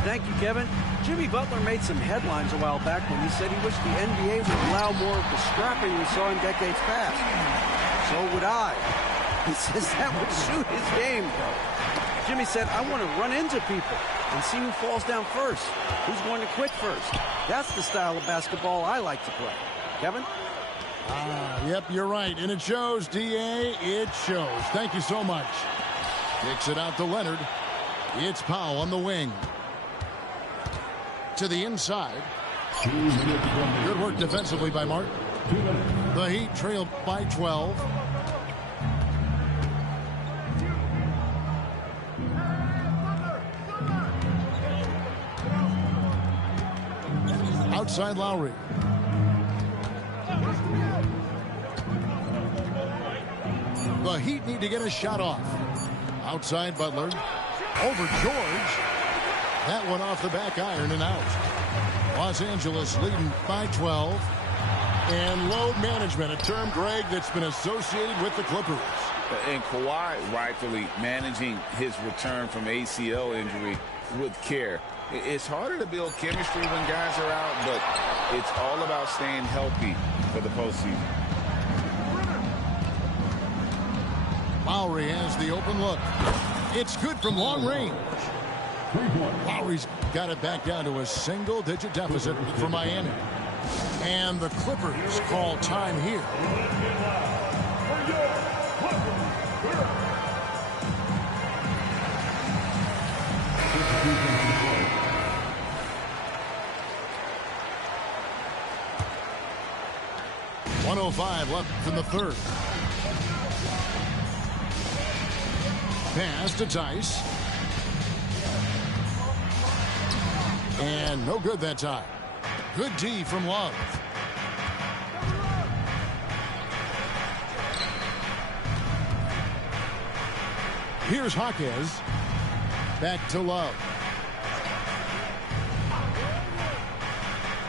Thank you, Kevin. Jimmy Butler made some headlines a while back when he said he wished the NBA would allow more of the scrapping we saw in decades past. So would I. He says that would suit his game, though. Jimmy said, I want to run into people and see who falls down first, who's going to quit first. That's the style of basketball I like to play. Kevin? Yep, you're right. And it shows, D.A. It shows. Thank you so much. Kicks it out to Leonard. It's Powell on the wing. To the inside. Good work defensively by Martin. The Heat trail by 12. Outside Lowry. The Heat need to get a shot off. Outside Butler. Over George. That one off the back iron and out. Los Angeles leading by 12. And load management, a term, Greg, that's been associated with the Clippers. And Kawhi rightfully managing his return from ACL injury with care. It's harder to build chemistry when guys are out, but it's all about staying healthy for the postseason. Lowry has the open look. It's good from long range. Lowry's got it back down to a single-digit deficit for Miami. And the Clippers call time here. .105 left in the third. Pass to Tice. And no good that time. Good D from Love. Here's Hawkes. Back to Love.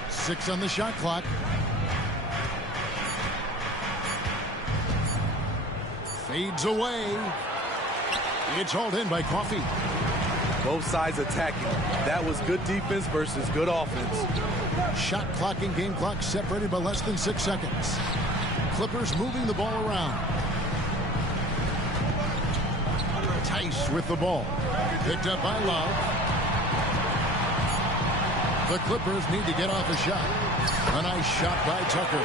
6 on the shot clock. Fades away. It's hauled in by Coffee. Both sides attacking. That was good defense versus good offense. Shot clock and game clock separated by less than 6 seconds. Clippers moving the ball around. Tice with the ball. Picked up by Love. The Clippers need to get off a shot. A nice shot by Tucker.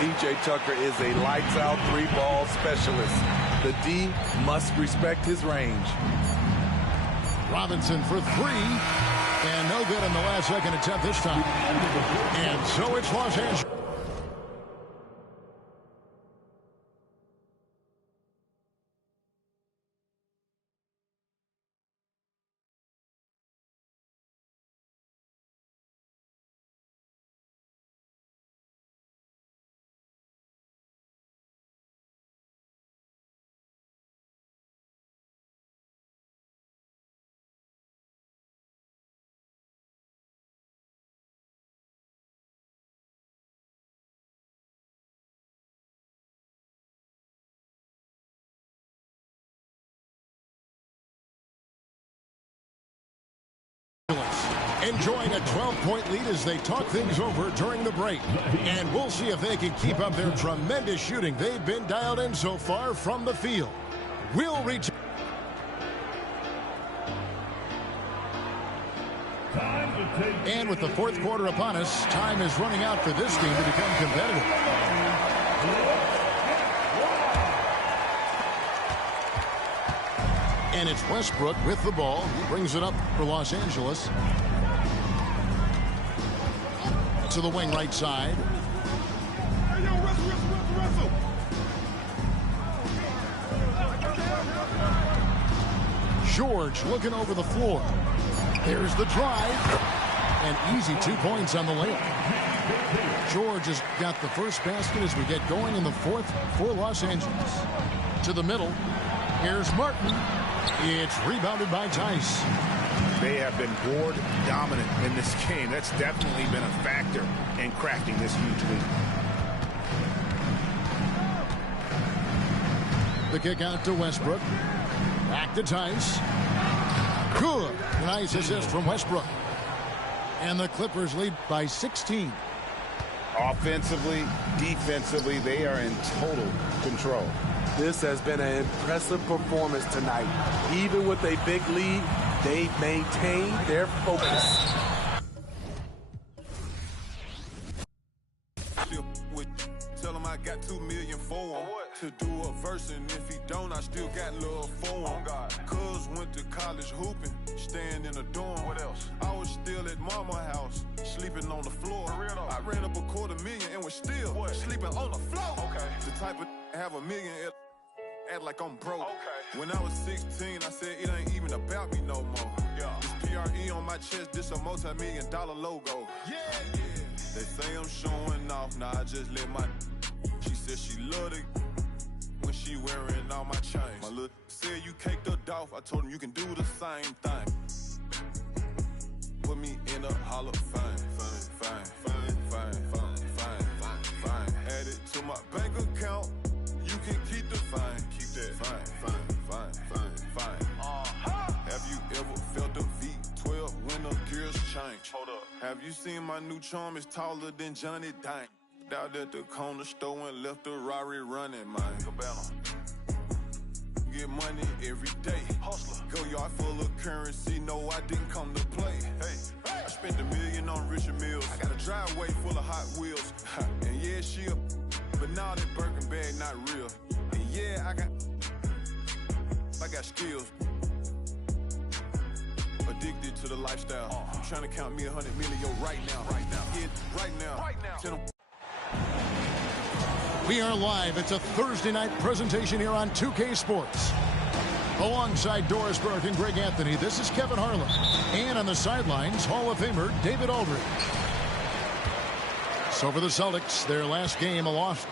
P.J. Tucker is a lights-out three-ball specialist. The D must respect his range. Robinson for three. And no good on the last second attempt this time. And so it's Los Angeles. Enjoying a 12-point lead as they talk things over during the break. And we'll see if they can keep up their tremendous shooting they've been dialed in so far from the field. We'll reach. And with the fourth quarter upon us, time is running out for this team to become competitive. And it's Westbrook with the ball. He brings it up for Los Angeles. To the wing right side. George looking over the floor. There's the drive. And easy 2 points on the layup. George has got the first basket as we get going in the fourth for Los Angeles. To the middle. Here's Martin. It's rebounded by Tice. They have been board dominant in this game. That's definitely been a factor in crafting this huge lead. The kick out to Westbrook. Back to Tice. Good. Nice assist from Westbrook. And the Clippers lead by 16. Offensively, defensively, they are in total control. This has been an impressive performance tonight. Even with a big lead, they've maintained their focus. Tell him I got $2 million for him to do a verse, and if he don't, I still got love for him. Cuz went to college hooping, staying in a dorm. What else? I was still at mama house, sleeping on the floor. I ran up $250,000 and was still sleeping on the floor. Okay. The type of have $1 million. Act like I'm broke. Okay. When I was 16, I said it ain't even about me no more. Yeah. This PRE on my chest, this a multi-million-dollar logo. Yeah. They say I'm showing off, nah, I just let my. She said she loved it when she wearing all my chains. My little said you caked her off. I told him you can do the same thing. Put me in a Hall of Fame. Fine. Add it to my bank account. You can keep the fine. Keep that. Fine. Have you ever felt a V12 when the gears change? Hold up. Have you seen my new charm is taller than Johnny Dang? Out at the corner store and left the Rari running, man. Get money every day. Hustler. Go yard full of currency. No, I didn't come to play. Hey, I spent $1 million on Richard Mills. I got a driveway full of Hot Wheels. And yeah, she a. But now that Birkin bag not real. And yeah, I got skills. Addicted to the lifestyle. I'm trying to count me 100 million right now. Right now. We are live. It's a Thursday night presentation here on 2K Sports. Alongside Doris Burke and Greg Anthony, this is Kevin Harlan. And on the sidelines, Hall of Famer David Aldridge. So for the Celtics, their last game, a loss.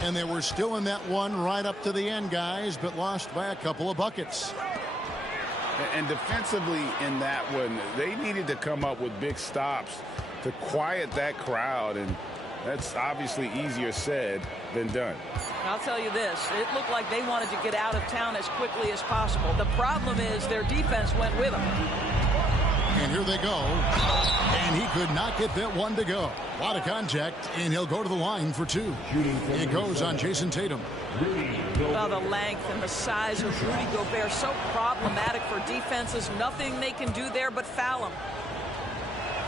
And they were still in that one right up to the end, guys, but lost by a couple of buckets. And defensively in that one, they needed to come up with big stops to quiet that crowd, and that's obviously easier said than done. I'll tell you this, it looked like they wanted to get out of town as quickly as possible. The problem is their defense went with them. And here they go. And he could not get that one to go. A lot of contact, and he'll go to the line for two. It goes on Jason Tatum. Well, the length and the size of Rudy Gobert, so problematic for defenses. Nothing they can do there but foul him.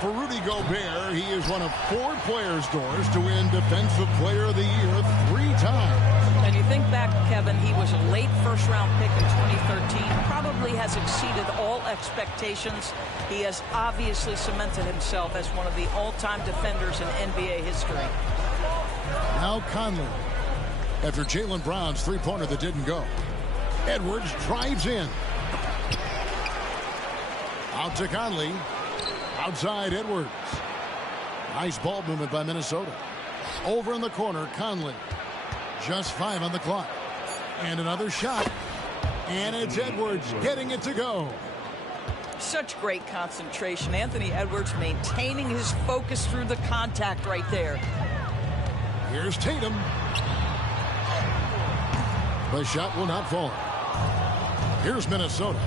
For Rudy Gobert, he is one of 4 players, Doris, to win Defensive Player of the Year 3 times. And you think back, Kevin, he was a late first-round pick in 2013. Probably has exceeded all expectations. He has obviously cemented himself as one of the all-time defenders in NBA history. Now Conley. After Jaylen Brown's three-pointer that didn't go. Edwards drives in. Out to Conley. Outside Edwards. Nice ball movement by Minnesota. Over in the corner, Conley. Just 5 on the clock. And another shot. And it's Edwards getting it to go. Such great concentration. Anthony Edwards maintaining his focus through the contact right there. Here's Tatum. The shot will not fall. Here's Minnesota.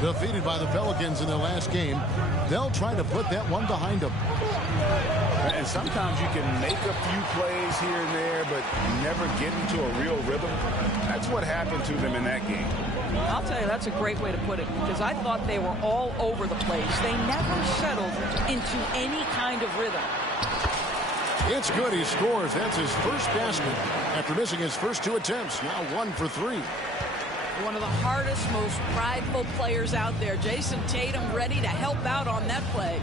Defeated by the Pelicans in their last game. They'll try to put that one behind them. And sometimes you can make a few plays here and there, but never get into a real rhythm. That's what happened to them in that game. I'll tell you, that's a great way to put it, because I thought they were all over the place. They never settled into any kind of rhythm. It's good. He scores. That's his first basket after missing his first 2 attempts. Now 1 for 3. One of the hardest, most prideful players out there. Jason Tatum ready to help out on that play.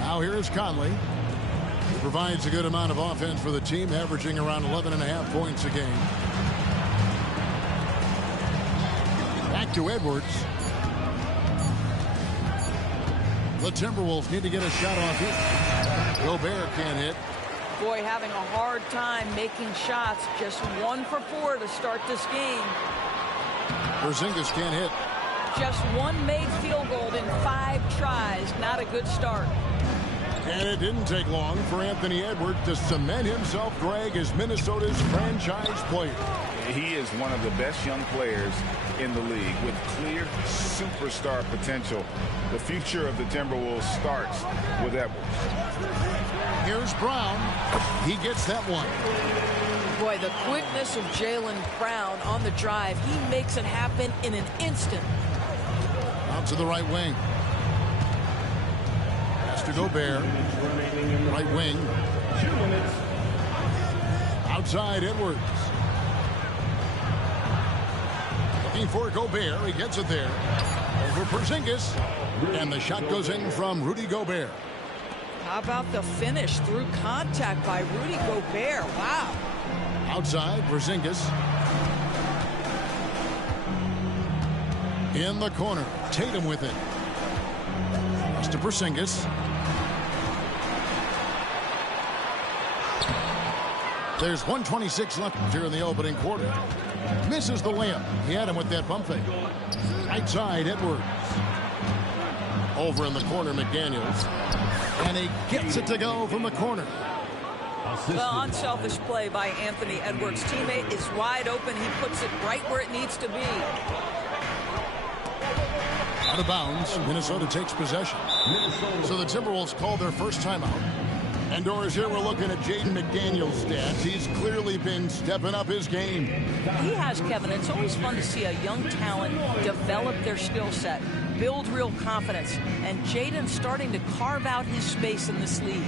Now here's Conley. He provides a good amount of offense for the team, averaging around 11.5 points a game. Back to Edwards. The Timberwolves need to get a shot off here. Gobert can't hit. Boy, having a hard time making shots. Just 1 for 4 to start this game. Porzingis can't hit. Just 1 made field goal in 5 tries. Not a good start. And it didn't take long for Anthony Edwards to cement himself, Greg, as Minnesota's franchise player. He is one of the best young players in the league with clear superstar potential. The future of the Timberwolves starts with Edwards. Here's Brown. He gets that one. Boy, the quickness of Jaylen Brown on the drive. He makes it happen in an instant. Out to the right wing. Pass to Gobert. Right wing. 2 minutes. Outside Edwards. Looking for Gobert. He gets it there. Over Porzingis. And the shot goes in from Rudy Gobert. How about the finish through contact by Rudy Gobert? Wow. Outside, Porzingis. In the corner, Tatum with it. Pass to Porzingis. There's 1:26 left here in the opening quarter. Misses the layup. He had him with that bump fake. Right side, Edwards. Over in the corner, McDaniels. And he gets it to go from the corner. Well, unselfish play by Anthony Edwards. Teammate is wide open. He puts it right where it needs to be. Out of bounds. Minnesota takes possession. So the Timberwolves call their first timeout. And Doris, here we're looking at Jaden McDaniel's stats. He's clearly been stepping up his game. He has, Kevin. It's always fun to see a young talent develop their skill set, build real confidence. And Jaden's starting to carve out his space in this league.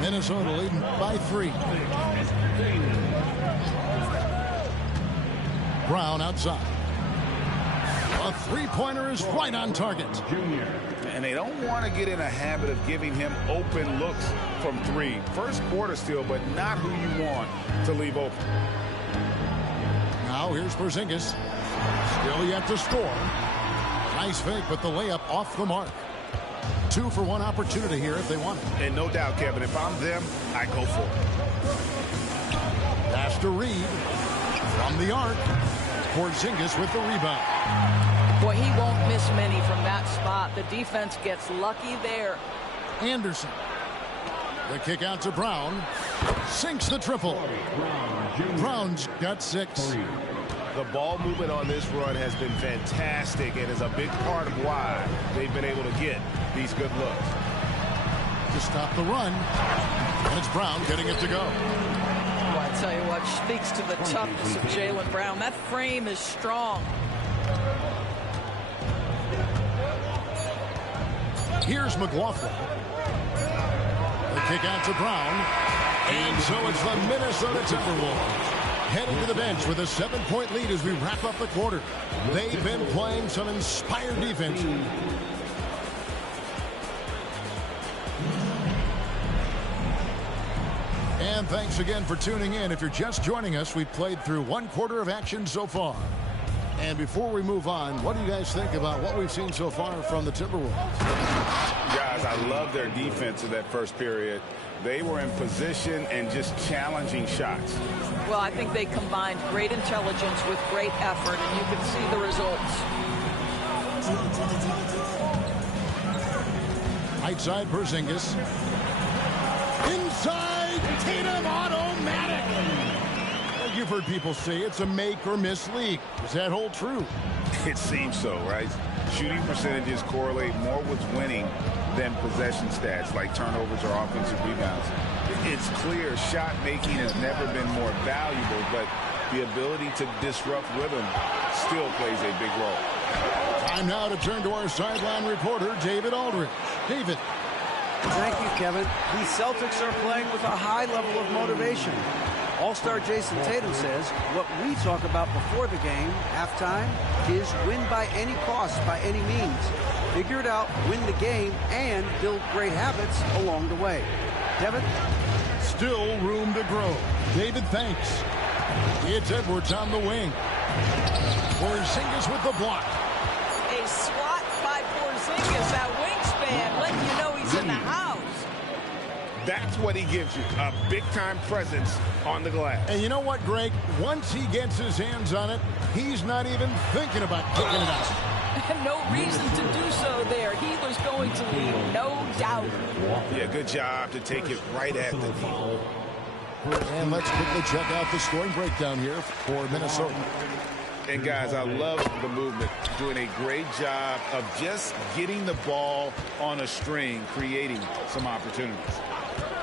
Minnesota leading by 3. Brown outside. A three-pointer is right on target. And they don't want to get in a habit of giving him open looks from 3. First quarter still, but not who you want to leave open. Now here's Porzingis. Still yet to score. Nice fake, but the layup off the mark. 2-for-1 opportunity here if they want it. And no doubt, Kevin, if I'm them, I go for it. Pass to Reed from the arc. Porzingis with the rebound. Boy, he won't miss many from that spot. The defense gets lucky there. Anderson. The kick out to Brown. Sinks the triple. Brown's got 6. The ball movement on this run has been fantastic and is a big part of why they've been able to get these good looks. To stop the run. And it's Brown getting it to go. Well, I tell you what, speaks to the toughness of Jaylen Brown. That frame is strong. Here's McLaughlin. The kick out to Brown. And so it's the Minnesota Timberwolves heading to the bench with a 7-point lead as we wrap up the quarter. They've been playing some inspired defense. And thanks again for tuning in. If you're just joining us, we've played through 1 quarter of action so far. And before we move on, what do you guys think about what we've seen so far from the Timberwolves? Guys, I love their defense in that first period. They were in position and just challenging shots. Well, I think they combined great intelligence with great effort, and you can see the results. Right side, Porzingis. Inside, Tatum, automatic. You've heard people say it's a make or miss league. Does that hold true? It seems so, right? Shooting percentages correlate more with winning than possession stats like turnovers or offensive rebounds. It's clear shot making has never been more valuable, but the ability to disrupt rhythm still plays a big role. Time now to turn to our sideline reporter, David Aldridge. David. Thank you, Kevin. The Celtics are playing with a high level of motivation. All-star Jason Tatum says what we talk about before the game, halftime, is win by any cost, by any means. Figure it out, win the game, and build great habits along the way. Kevin? Still room to grow. David, thanks. It's Edwards on the wing. Porzingis with the block. A swat by Porzingis, that wingspan, letting you know he's in the house. That's what he gives you, a big-time presence on the glass. And you know what, Greg? Once he gets his hands on it, he's not even thinking about kicking it out. No reason to do so there. He was going to leave, no doubt. Yeah, good job to take it right at the knee. And let's quickly check out the scoring breakdown here for Minnesota. And guys, I love the movement, doing a great job of just getting the ball on a string, creating some opportunities.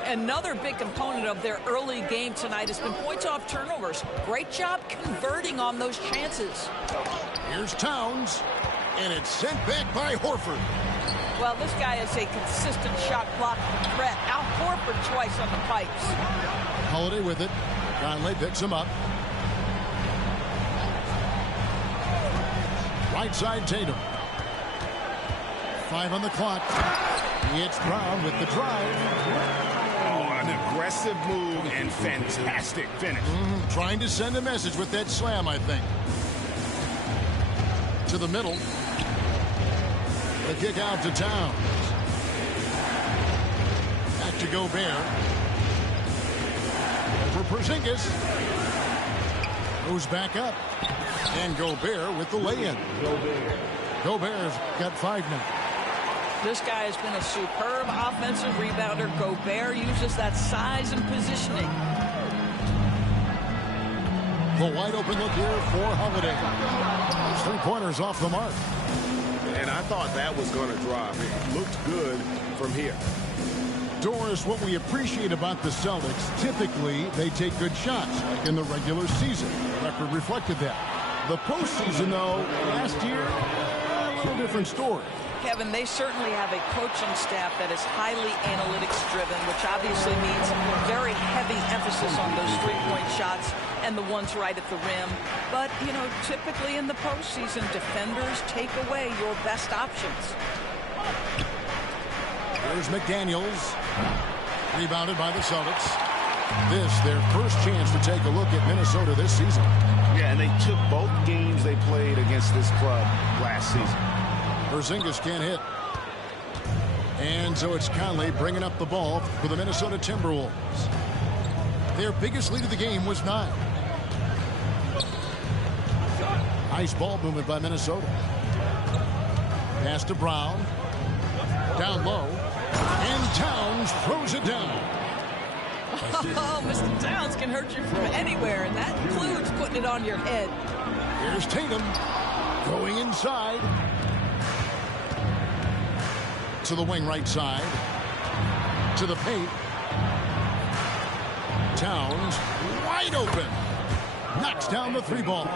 Another big component of their early game tonight has been points off turnovers. Great job converting on those chances. Here's Towns, and it's sent back by Horford. Well, this guy is a consistent shot clock threat. Now Horford twice on the pipes. Holiday with it. Conley picks him up. Right side, Tatum. 5 on the clock. It's Brown with the drive. An aggressive move and fantastic finish. Trying to send a message with that slam, I think. To the middle. The kick out to Towns. Back to Gobert. Over Porzingis. Goes back up. And Gobert with the lay-in. Gobert's got 5 now. This guy has been a superb offensive rebounder. Gobert uses that size and positioning. The wide open look here for Holiday. His 3-pointers off the mark. And I thought that was going to drop. It looked good from here. Doris, what we appreciate about the Celtics, typically they take good shots, like in the regular season. The record reflected that. The postseason, though, last year, a little different story. Kevin, they certainly have a coaching staff that is highly analytics-driven, which obviously means very heavy emphasis on those three-point shots and the ones right at the rim. But, you know, typically in the postseason, defenders take away your best options. There's McDaniels, rebounded by the Celtics. This, their first chance to take a look at Minnesota this season. Yeah, and they took both games they played against this club last season. Porzingis can't hit. And so it's Conley bringing up the ball for the Minnesota Timberwolves. Their biggest lead of the game was 9. Nice ball movement by Minnesota. Pass to Brown. Down low. And Towns throws it down. Oh, Mr. Towns can hurt you from anywhere, and that includes putting it on your head. Here's Tatum going inside. To the wing right side. To the paint. Towns wide open. Knocks down the 3-ball.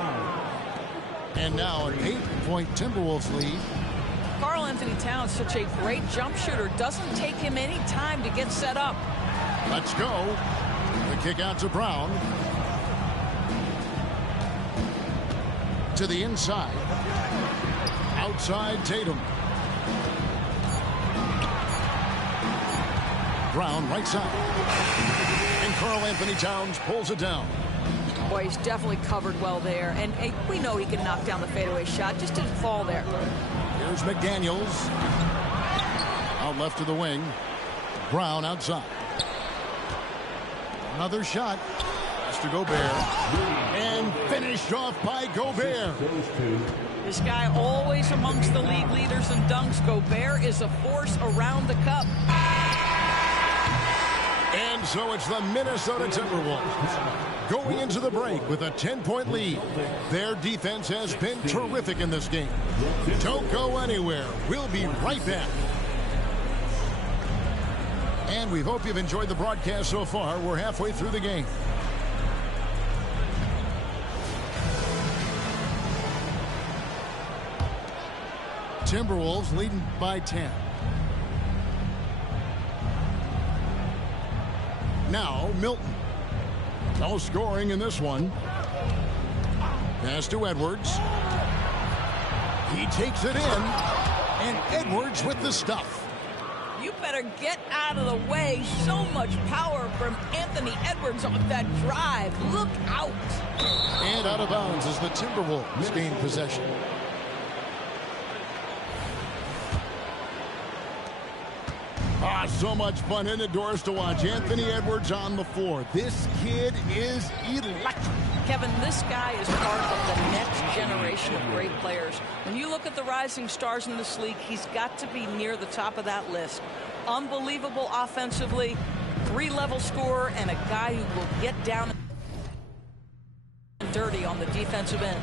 And now an 8-point Timberwolves lead. Karl Anthony Towns, such a great jump shooter. Doesn't take him any time to get set up. Let's go. The kick out to Brown. To the inside. Outside Tatum. Brown right side. And Karl Anthony Towns pulls it down. Boy, he's definitely covered well there. And we know he can knock down the fadeaway shot. Just didn't fall there. Here's McDaniels. Out left to the wing. Brown outside. Another shot. Pass to Gobert. And finished off by Gobert. This guy always amongst the league leaders in dunks. Gobert is a force around the cup. And so it's the Minnesota Timberwolves going into the break with a 10-point lead. Their defense has been terrific in this game. Don't go anywhere. We'll be right back. And we hope you've enjoyed the broadcast so far. We're halfway through the game. Timberwolves leading by 10. Now Milton. No scoring in this one. Pass to Edwards. He takes it in. And Edwards with the stuff. You better get out of the way. So much power from Anthony Edwards on that drive. Look out. And out of bounds as the Timberwolves gain possession. So much fun indoors to watch. Anthony Edwards on the floor. This kid is electric. Kevin, this guy is part of the next generation of great players. When you look at the rising stars in this league, he's got to be near the top of that list. Unbelievable offensively, 3-level scorer, and a guy who will get down and dirty on the defensive end.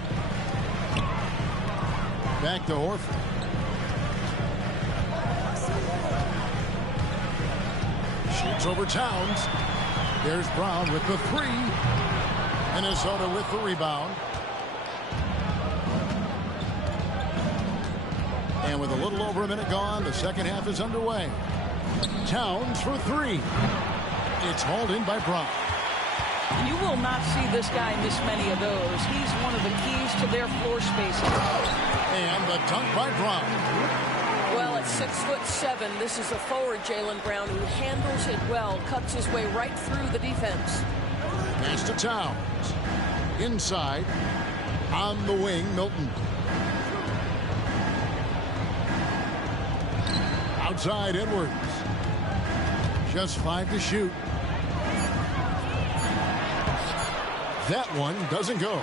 Back to Horford. Shoots over Towns. There's Brown with the 3. Minnesota with the rebound. And with a little over a minute gone, the second half is underway. Towns for 3. It's hauled in by Brown. You will not see this guy miss many of those. He's one of the keys to their floor spacing. And the dunk by Brown. Well, at 6'7", this is a forward, Jaylen Brown, who handles it well, cuts his way right through the defense. Pass to Towns. Inside. On the wing, Milton. Outside, Edwards. Just 5 to shoot. That one doesn't go.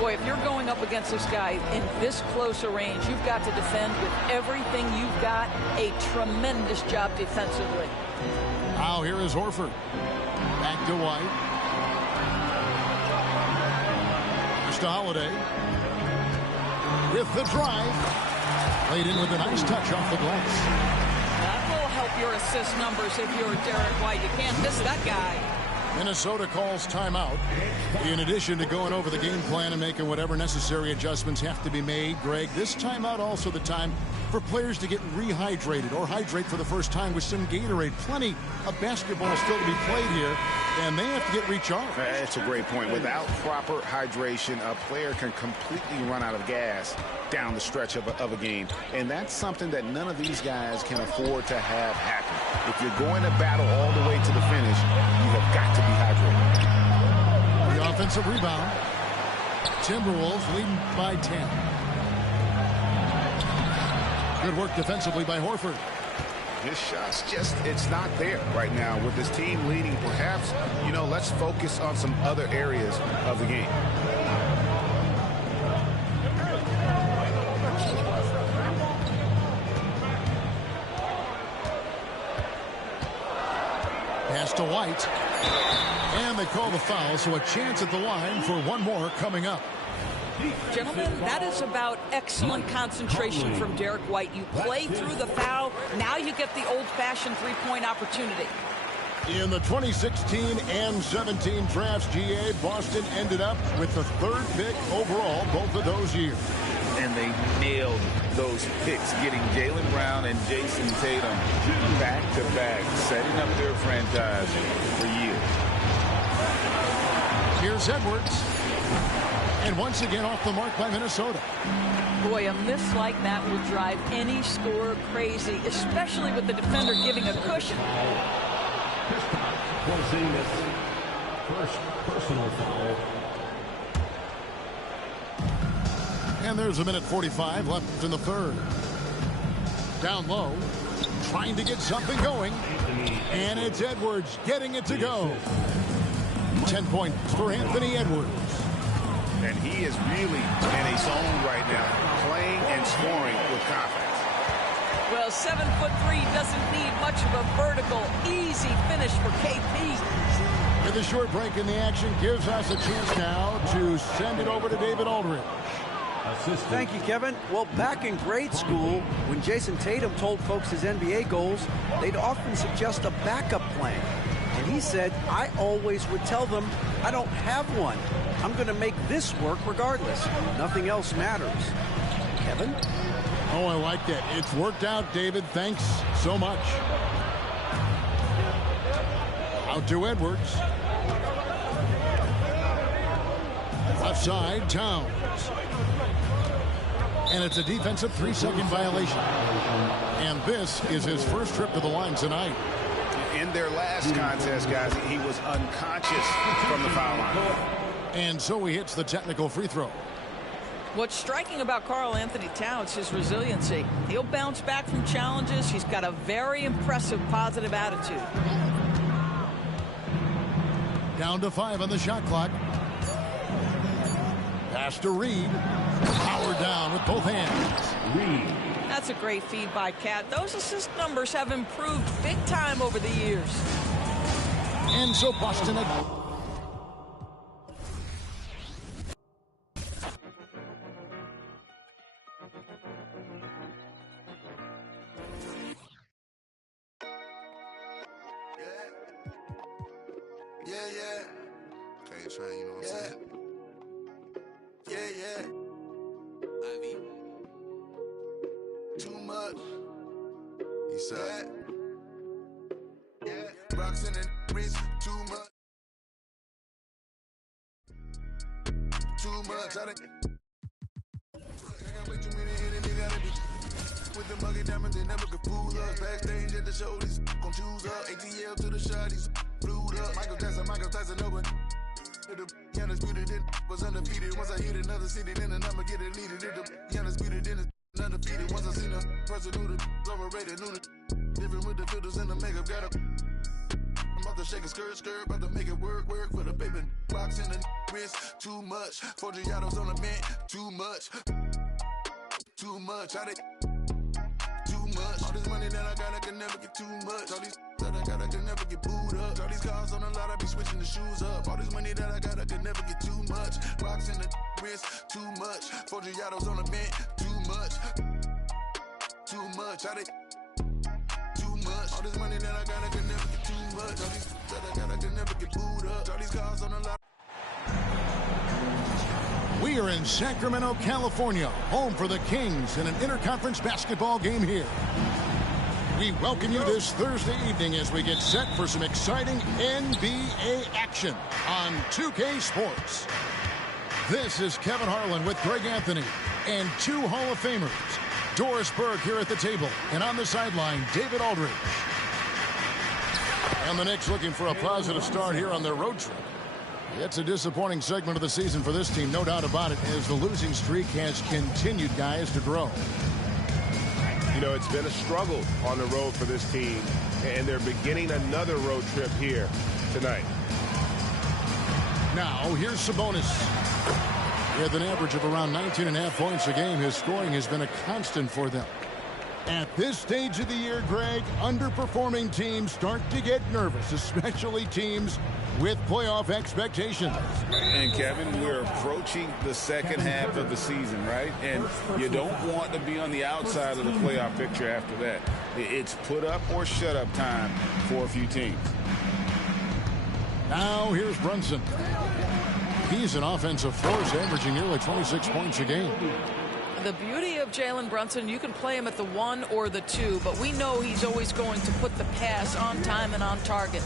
Boy, if you're going up against this guy in this close a range, you've got to defend with everything you've got. A tremendous job defensively. Now here is Horford. Back to White. Pass to Holiday. With the drive. Played in with a nice touch off the glass. That will help your assist numbers if you're Derek White. You can't miss that guy. Minnesota calls timeout. In addition to going over the game plan and making whatever necessary adjustments have to be made, Greg, this timeout also the time for players to get rehydrated or hydrate for the first time with some Gatorade. Plenty of basketball still to be played here, and they have to get recharged. That's a great point. Without proper hydration, a player can completely run out of gas down the stretch of a game. And that's something that none of these guys can afford to have happen. If you're going to battle all the way to the finish, you have got to be hydrated. The offensive rebound. Timberwolves leading by 10. Good work defensively by Horford. His shot's just, it's not there right now with his team leading. Perhaps, you know, let's focus on some other areas of the game. Pass to White. And they call the foul, so a chance at the line for one more coming up. Gentlemen, that is about excellent concentration from Derek White. You play through the foul. Now you get the old-fashioned three-point opportunity. In the 2016 and 17 drafts, GA, Boston ended up with the 3rd pick overall both of those years. And they nailed those picks, getting Jaylen Brown and Jason Tatum back-to-back, setting up their franchise for years. Here's Edwards. And once again off the mark by Minnesota. Boy, a miss like that will drive any scorer crazy, especially with the defender giving a cushion. First personal foul. And there's a minute 45 left in the 3rd. Down low, trying to get something going. And it's Edwards getting it to go. 10 points for Anthony Edwards. And he is really in a zone right now, playing and scoring with confidence. Well, 7'3" doesn't need much of a vertical, easy finish for KP. And the short break in the action gives us a chance now to send it over to David Aldridge. Thank you, Kevin. Well, back in grade school, when Jason Tatum told folks his NBA goals, they'd often suggest a backup plan. And he said, I always would tell them, I don't have one. I'm going to make this work regardless. Nothing else matters. Kevin? Oh, I like that. It's worked out, David. Thanks so much. Out to Edwards. Left side, Towns. And it's a defensive 3-second violation. And this is his first trip to the line tonight. In their last contest, guys, he was unconscious from the foul line. And so he hits the technical free throw. What's striking about Karl Anthony Towns is his resiliency. He'll bounce back from challenges. He's got a very impressive positive attitude. Down to 5 on the shot clock. Pass to Reed. Power down with both hands. Reed. That's a great feed by Cat. Those assist numbers have improved big time over the years. And so Boston again. Yeah. Okay, trying, you know what I'm saying? Yeah. Too much. He said. Yeah. Rocks in the wrist, too much. Too much. I got way too many enemies, gotta be. With the muggy diamonds, they never could fool us. Backstage at the show, these gon' choose up. ATL to the shot, these flew up. Michael Tyson over. The undisputed in was undefeated. Once I hit another city, then I'ma get it leaded. The undisputed in is undefeated. Once I seen a person who the overrated, knew the different with the filters and the makeup. Got a I'm about to shake a skirt, about to make it work for the baby. Box in the wrist, too much. 4 Giados on the mint, too much. I too much. All this money that I got, I can never get too much. All these that I got, I can never get booed up. All these cars on the lot, I be switching the shoes up. All this money that I got, I can never get too much. Rocks in the wrist, too much. 4 Giados on the mint, too much. Too much. All this money that I got, I can never get too much. All these that I got, I can never get booed up. All these cars on the lot. We are in Sacramento, California, home for the Kings in an interconference basketball game here. We welcome you this Thursday evening as we get set for some exciting NBA action on 2K Sports. This is Kevin Harlan with Greg Anthony and 2 Hall of Famers. Doris Berg here at the table, and on the sideline, David Aldridge. And the Knicks looking for a positive start here on their road trip. It's a disappointing segment of the season for this team, no doubt about it, as the losing streak has continued, guys, to grow. You know, it's been a struggle on the road for this team, and they're beginning another road trip here tonight. Now, here's Sabonis. With an average of around 19.5 points a game, his scoring has been a constant for them. At this stage of the year, Greg, underperforming teams start to get nervous, especially teams with playoff expectations. And, Kevin, we're approaching the second half of the season, right? And you don't want to be on the outside of the playoff picture after that. It's put up or shut up time for a few teams. Now, here's Brunson. He's an offensive force, averaging nearly 26 points a game. The beauty of Jalen Brunson, you can play him at the 1 or the 2, but we know he's always going to put the pass on time and on target.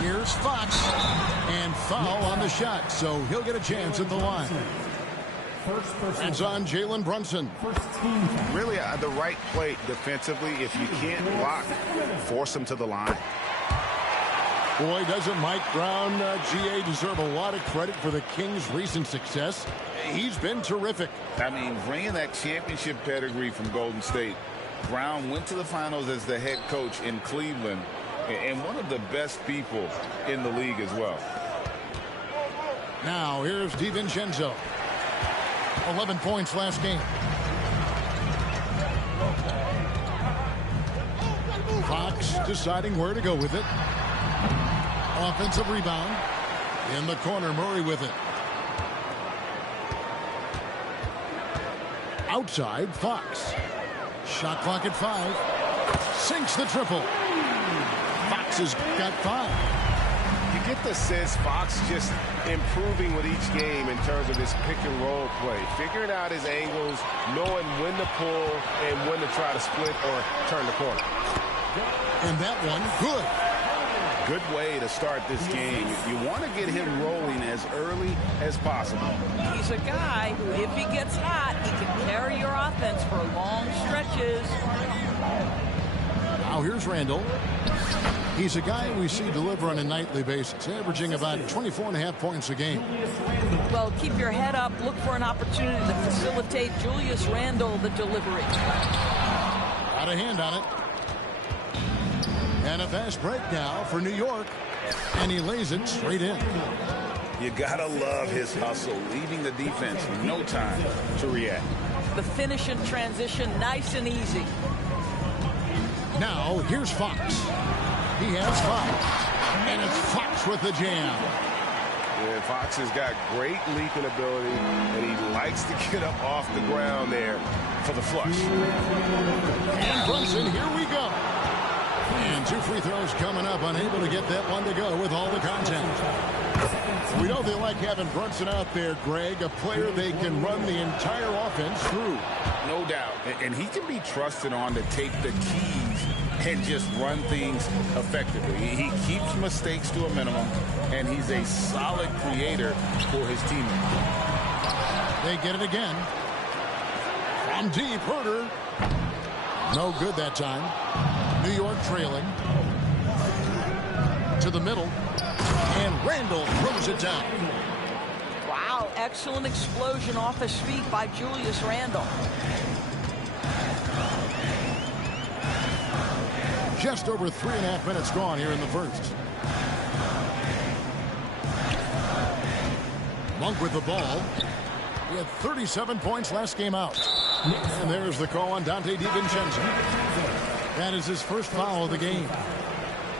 Here's Fox, and foul on the shot, so he'll get a chance at the line. It's on Jalen Brunson. Really, the right play defensively. If you can't block, force him to the line. Boy, doesn't Mike Brown, GA, deserve a lot of credit for the Kings' recent success. He's been terrific. I mean, bringing that championship pedigree from Golden State. Brown went to the finals as the head coach in Cleveland, and one of the best people in the league as well. Now, here's DiVincenzo. 11 points last game. Fox deciding where to go with it. Offensive rebound. In the corner, Murray with it. Outside, Fox. Shot clock at 5. Sinks the triple. Fox has got 5. You get the sense Fox just improving with each game in terms of his pick-and-roll play. Figuring out his angles, knowing when to pull and when to try to split or turn the corner. And that one, good. Good way to start this game. You want to get him rolling as early as possible. He's a guy who, if he gets hot, he can carry your offense for long stretches. Now here's Randall. He's a guy we see deliver on a nightly basis, averaging about 24.5 points a game. Well, keep your head up. Look for an opportunity to facilitate Julius Randle the delivery. Got a hand on it. And a fast break now for New York. And he lays it straight in. You gotta love his hustle, leaving the defense no time to react. The finish in transition, nice and easy. Now, here's Fox. He has 5. And it's Fox with the jam. Yeah, Fox has got great leaping ability, and he likes to get up off the ground there for the flush. And Brunson, here we go. And 2 free throws coming up, unable to get that one to go with all the contact. We know they like having Brunson out there, Greg, a player they can run the entire offense through. No doubt. And he can be trusted on to take the keys and just run things effectively. He keeps mistakes to a minimum, and he's a solid creator for his teammates. They get it again. From deep, Herter. No good that time. New York trailing. To the middle. And Randall throws it down. Wow, excellent explosion off his feet by Julius Randle. Just over 3.5 minutes gone here in the first. Monk with the ball. He had 37 points last game out. And there's the call on Dante DiVincenzo. That is his first foul of the game.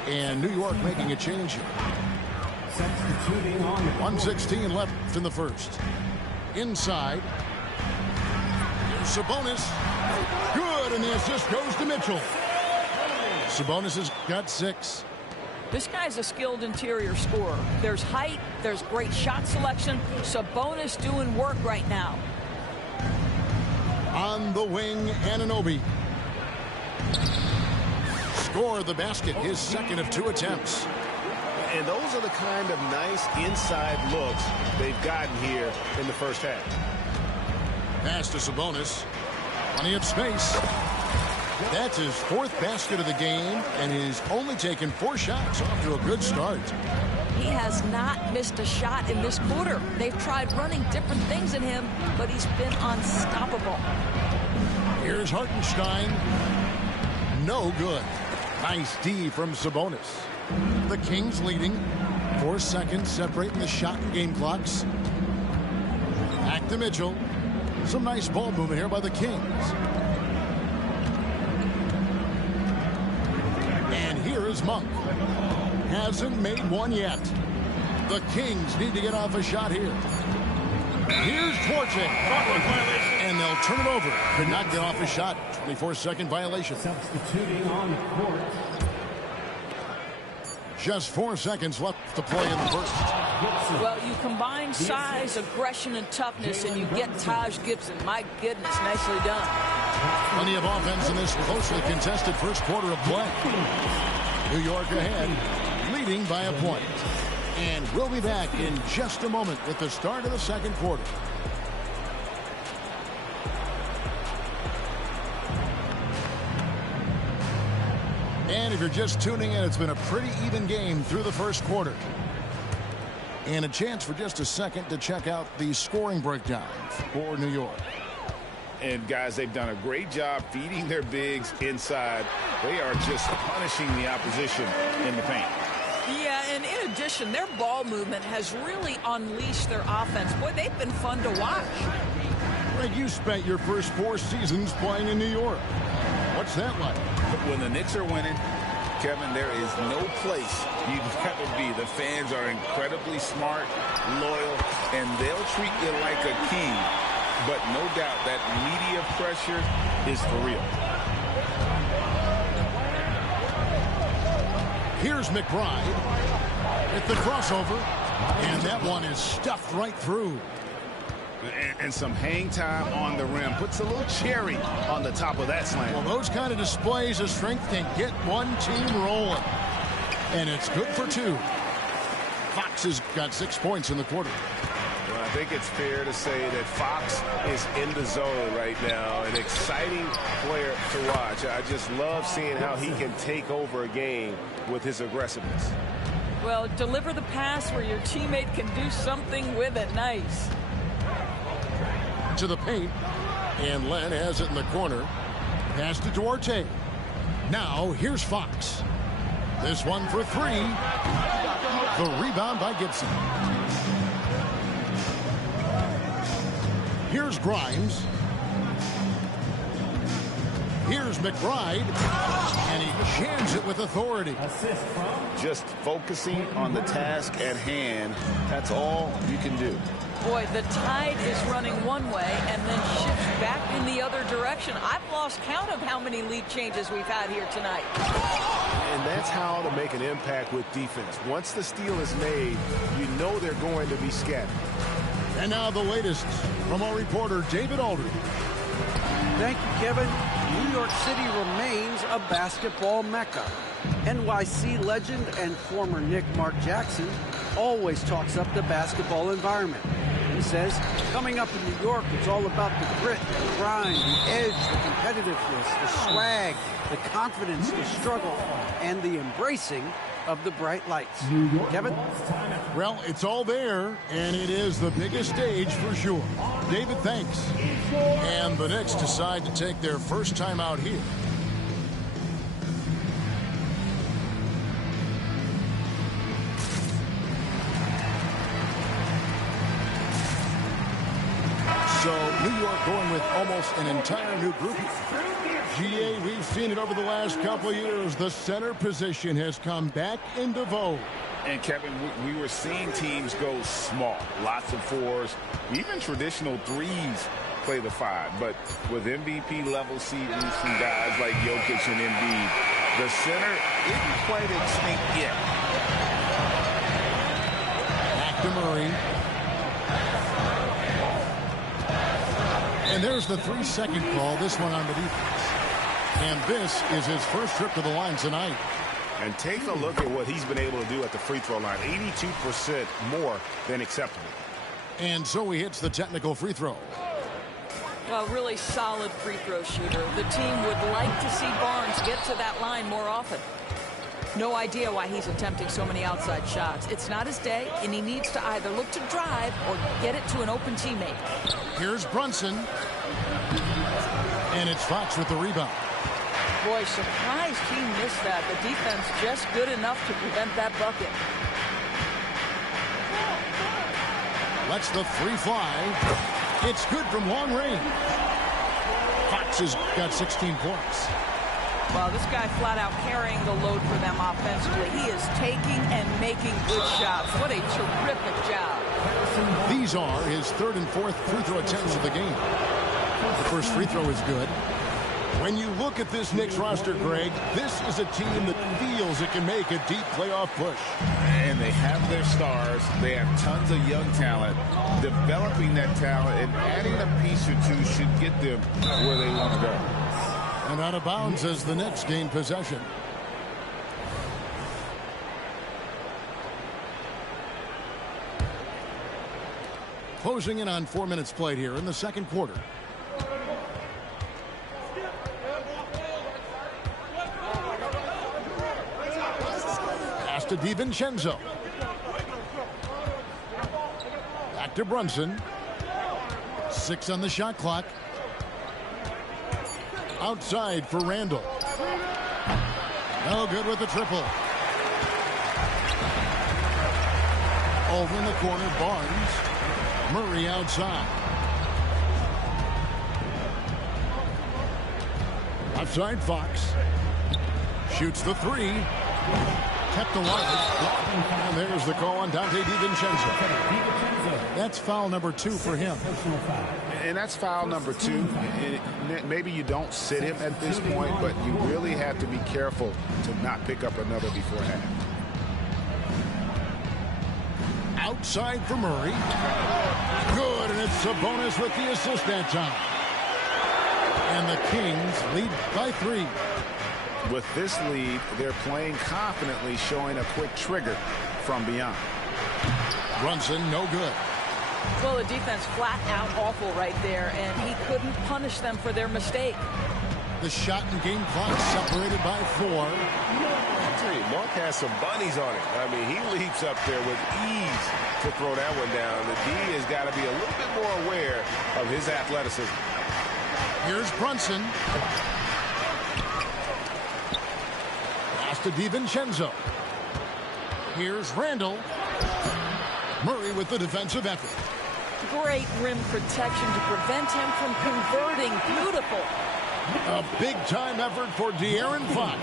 And New York making a change here. 1:16 left in the first. Inside. Here's Sabonis. Good, and the assist goes to Mitchell. Sabonis has got 6. This guy's a skilled interior scorer. There's height, there's great shot selection. Sabonis doing work right now. On the wing, Anunoby. Score the basket, his second of 2 attempts. And those are the kind of nice inside looks they've gotten here in the first half. Pass to Sabonis. Plenty of space. That's his 4th basket of the game, and he's only taken 4 shots. Off to a good start. He has not missed a shot in this quarter. They've tried running different things at him, but he's been unstoppable. Here's Hartenstein. No good. Nice D from Sabonis. The Kings leading. 4 seconds separating the shot and game clocks. Back to Mitchell. Some nice ball movement here by the Kings. And here is Monk. Hasn't made one yet. The Kings need to get off a shot here. Here's Duarte. And they'll turn it over. Could not get off a shot. 24-second violation. Substituting on the court. Just 4 seconds left to play in the first. Well, you combine size, aggression, and toughness, and you get Taj Gibson. My goodness, nicely done. Plenty of offense in this closely contested first quarter of play. New York ahead, leading by a point. And we'll be back in just a moment with the start of the second quarter. And if you're just tuning in, it's been a pretty even game through the first quarter. And a chance for just a second to check out the scoring breakdown for New York. And guys, they've done a great job feeding their bigs inside. They are just punishing the opposition in the paint. Yeah, and in addition, their ball movement has really unleashed their offense. Boy, they've been fun to watch. Greg, you spent your first 4 seasons playing in New York. What's that like? When the Knicks are winning, Kevin, there is no place you'd rather be. The fans are incredibly smart, loyal, and they'll treat you like a king. But no doubt that media pressure is for real. Here's McBride with the crossover, and that one is stuffed right through. And some hang time on the rim. Puts a little cherry on the top of that slam. Well, those kind of displays of strength can get one team rolling. And it's good for 2. Fox has got 6 points in the quarter. Well, I think it's fair to say that Fox is in the zone right now. An exciting player to watch. I just love seeing how he can take over a game with his aggressiveness. Well, deliver the pass where your teammate can do something with it. Nice. To the paint, and Len has it in the corner. Pass to Duarte. Now here's Fox. This one for 3. The rebound by Gibson. Here's Grimes. Here's McBride, and he jams it with authority. Just focusing on the task at hand. That's all you can do. Boy, the tide is running one way and then shifts back in the other direction. I've lost count of how many lead changes we've had here tonight. And that's how to make an impact with defense. Once the steal is made, you know they're going to be scattered. And now the latest from our reporter, David Aldridge. Thank you, Kevin. New York City remains a basketball mecca. NYC legend and former Knick Mark Jackson always talks up the basketball environment. He says, coming up in New York, it's all about the grit, the grind, the edge, the competitiveness, the swag, the confidence, the struggle, and the embracing of the bright lights. Kevin? Well, it's all there, and it is the biggest stage for sure. David, thanks. And the Knicks decide to take their first time out here. So New York going with almost an entire new group. GA, we've seen it over the last couple of years. The center position has come back into vogue. And Kevin, we were seeing teams go small, lots of 4s, even traditional 3s play the 5. But with MVP level seasons from guys like Jokic and Embiid, the center isn't quite extinct yet. Back to Murray. And there's the 3-second call, this one on the defense. And this is his first trip to the line tonight. And take a look at what he's been able to do at the free throw line. 82% more than acceptable. And so he hits the technical free throw. Well, really solid free throw shooter. The team would like to see Barnes get to that line more often. No idea why he's attempting so many outside shots. It's not his day, and he needs to either look to drive or get it to an open teammate. Here's Brunson. And it's Fox with the rebound. Boy, surprised he missed that. The defense just good enough to prevent that bucket. Lets the three fly. It's good from long range. Fox has got 16 points. Well, this guy flat out carrying the load for them offensively. He is taking and making good shots. What a terrific job. These are his third and fourth free throw attempts of the game. The first free throw is good. When you look at this Knicks roster, Greg, this is a team that feels it can make a deep playoff push. And they have their stars. They have tons of young talent. Developing that talent and adding a piece or two should get them where they want to go. And out of bounds as the Knicks gain possession. Closing in on 4 minutes played here in the second quarter. Pass to DiVincenzo. Back to Brunson. 6 on the shot clock. Outside for Randall. No good with the triple. Over in the corner, Barnes. Murray outside. Outside, Fox. Shoots the three. Kept alive. And there's the call on Dante DiVincenzo. That's foul number 2 for him. And that's foul number 2. Maybe you don't sit him at this point, but you really have to be careful to not pick up another beforehand. Outside for Murray. Good, and it's Sabonis with the assist that time. And the Kings lead by 3. With this lead, they're playing confidently, showing a quick trigger from beyond. Brunson, no good. Well, the defense flat out awful right there, and he couldn't punish them for their mistake. The shot and game clock separated by 4. I tell you, Mark has some bunnies on it. I mean, he leaps up there with ease to throw that one down. The D has got to be a little bit more aware of his athleticism. Here's Brunson. Pass to DiVincenzo. Here's Randall. Murray with the defensive effort. Great rim protection to prevent him from converting. Beautiful. A big-time effort for De'Aaron Fox,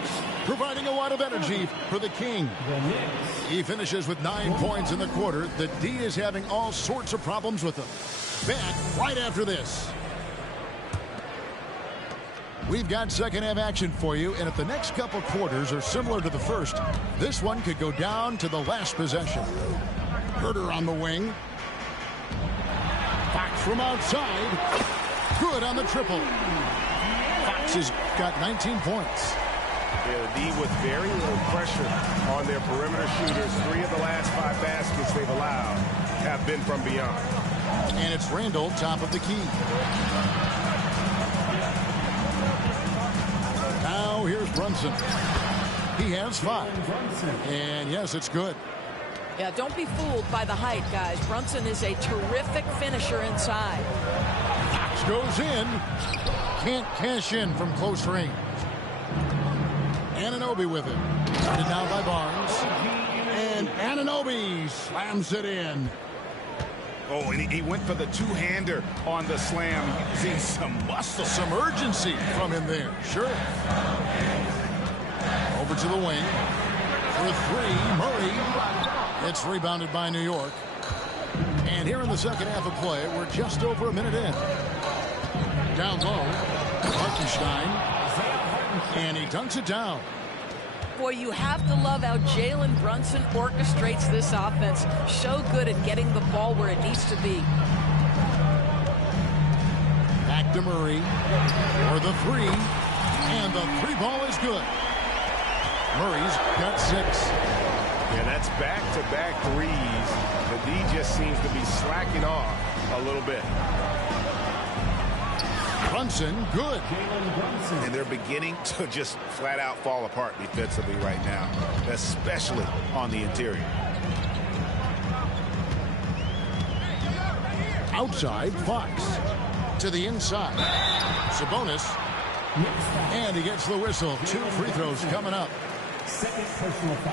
providing a lot of energy for the King. He finishes with 9 points in the quarter. The D is having all sorts of problems with him. Back right after this. We've got second-half action for you, and if the next couple quarters are similar to the first, this one could go down to the last possession. Herter on the wing. Fox from outside. Good on the triple. Fox has got 19 points. Yeah, the D with very little pressure on their perimeter shooters. 3 of the last 5 baskets they've allowed have been from beyond. And it's Randall, top of the key. Now here's Brunson. He has 5. And yes, it's good. Yeah, don't be fooled by the height, guys. Brunson is a terrific finisher inside. Fox goes in. Can't cash in from close range. Anunoby with it. Started down by Barnes. And Anunoby slams it in. Oh, and he went for the two-hander on the slam, using some muscle. Some urgency from him there. Sure. Over to the wing. For 3, Murray. It's rebounded by New York. And here in the second half of play, we're just over a minute in. Down low, Hartenstein. And he dunks it down. Boy, you have to love how Jalen Brunson orchestrates this offense. So good at getting the ball where it needs to be. Back to Murray for the 3. And the 3 ball is good. Murray's got 6. Yeah, that's back-to-back threes. The D just seems to be slacking off a little bit. Brunson, good. And they're beginning to just flat-out fall apart defensively right now, especially on the interior. Outside, Fox. To the inside. Sabonis And he gets the whistle. 2 free throws coming up.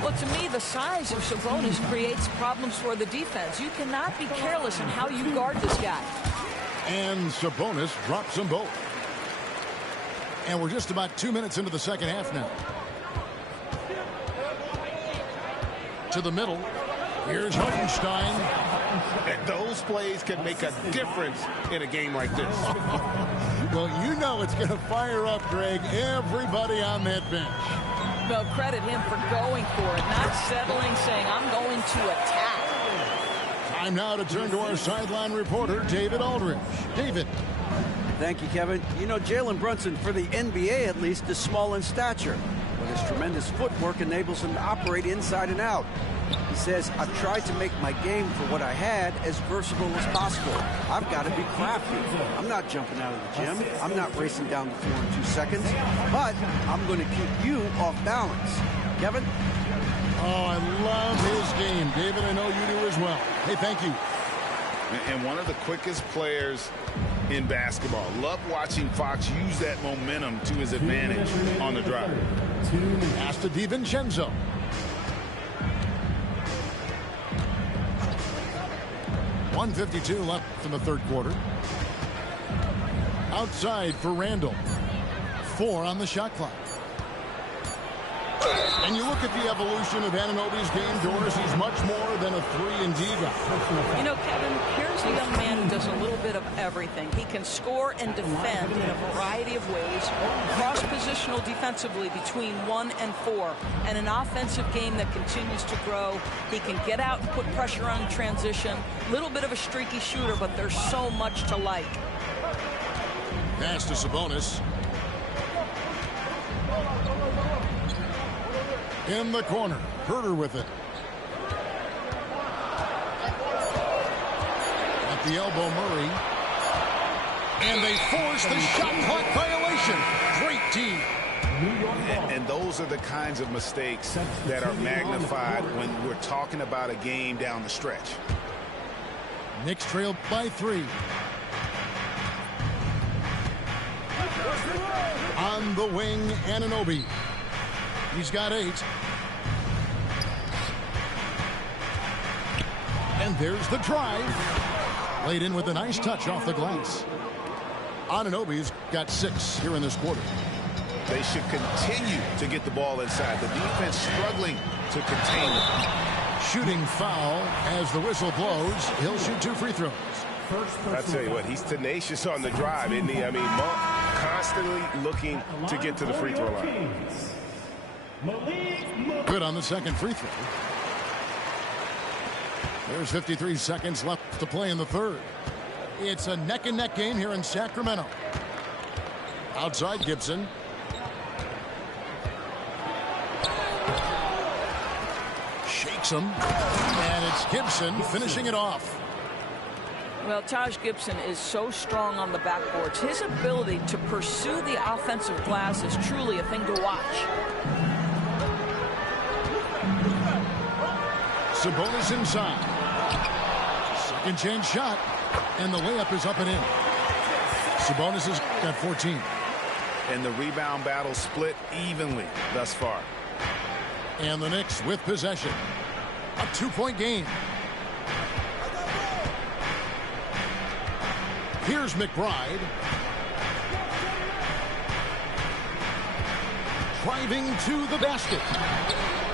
Well, to me, the size of Sabonis creates problems for the defense. You cannot be careless in how you guard this guy. And Sabonis drops them both. And we're just about 2 minutes into the second half now. To the middle. Here's Hartenstein. And those plays can make a difference in a game like this. Well, you know it's going to fire up, Greg, everybody on that bench. Well, credit him for going for it, not settling, saying, I'm going to attack. Time now to turn to our sideline reporter, David Aldridge. David. Thank you, Kevin. You know, Jalen Brunson, for the NBA at least, is small in stature, but his tremendous footwork enables him to operate inside and out. He says, I've tried to make my game for what I had as versatile as possible. I've got to be crafty. I'm not jumping out of the gym. I'm not racing down the floor in 2 seconds, but I'm going to keep you off balance. Kevin? Oh, I love his game. David, I know you do as well. Hey, thank you. And one of the quickest players in basketball. Love watching Fox use that momentum to his advantage on the drive. Pass to DiVincenzo. .152 left in the third quarter. Outside for Randall. 4 on the shot clock. And you look at the evolution of Anunoby's game, Doris. He's much more than a 3-and-D guy. You know, Kevin, here's a young man who does a little bit of everything. He can score and defend in a variety of ways, cross-positional defensively between 1 and 4, and an offensive game that continues to grow. He can get out and put pressure on transition. Little bit of a streaky shooter, but there's so much to like. Pass to Sabonis. In the corner, Herter with it. At the elbow, Murray. And they force the shot clock violation. Great team. And those are the kinds of mistakes that are magnified when we're talking about a game down the stretch. Knicks trail by 3. On the wing, Anunoby. He's got 8. And there's the drive. Laid in with a nice touch off the glass. Anunoby's got 6 here in this quarter. They should continue to get the ball inside. The defense struggling to contain it. Shooting foul as the whistle blows. He'll shoot 2 free throws. I tell you what, he's tenacious on the drive, isn't he? I mean, Monk constantly looking to get to the free throw line. Good on the second free throw. There's 53 seconds left to play in the third. It's a neck-and-neck game here in Sacramento. Outside Gibson. Shakes him. And it's Gibson finishing it off. Well, Taj Gibson is so strong on the backboards. His ability to pursue the offensive glass is truly a thing to watch. Sabonis inside. Second chance shot. And the layup is up and in. Sabonis has got 14. And the rebound battle split evenly thus far. And the Knicks with possession. A 2-point game. Here's McBride. Driving to the basket.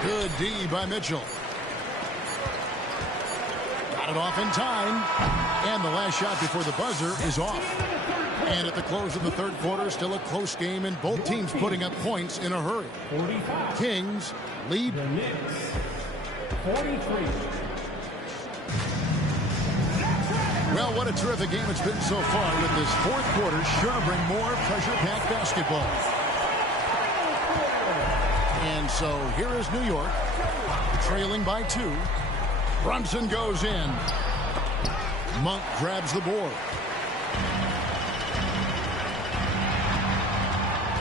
Good D by Mitchell. Got it off in time. And the last shot before the buzzer is off. And at the close of the third quarter, still a close game, and both teams putting up points in a hurry. Kings lead. The Knicks, 43. Well, what a terrific game it's been so far, with this fourth quarter sure to bring more pressure-packed basketball. And so here is New York, trailing by 2. Brunson goes in. Monk grabs the board.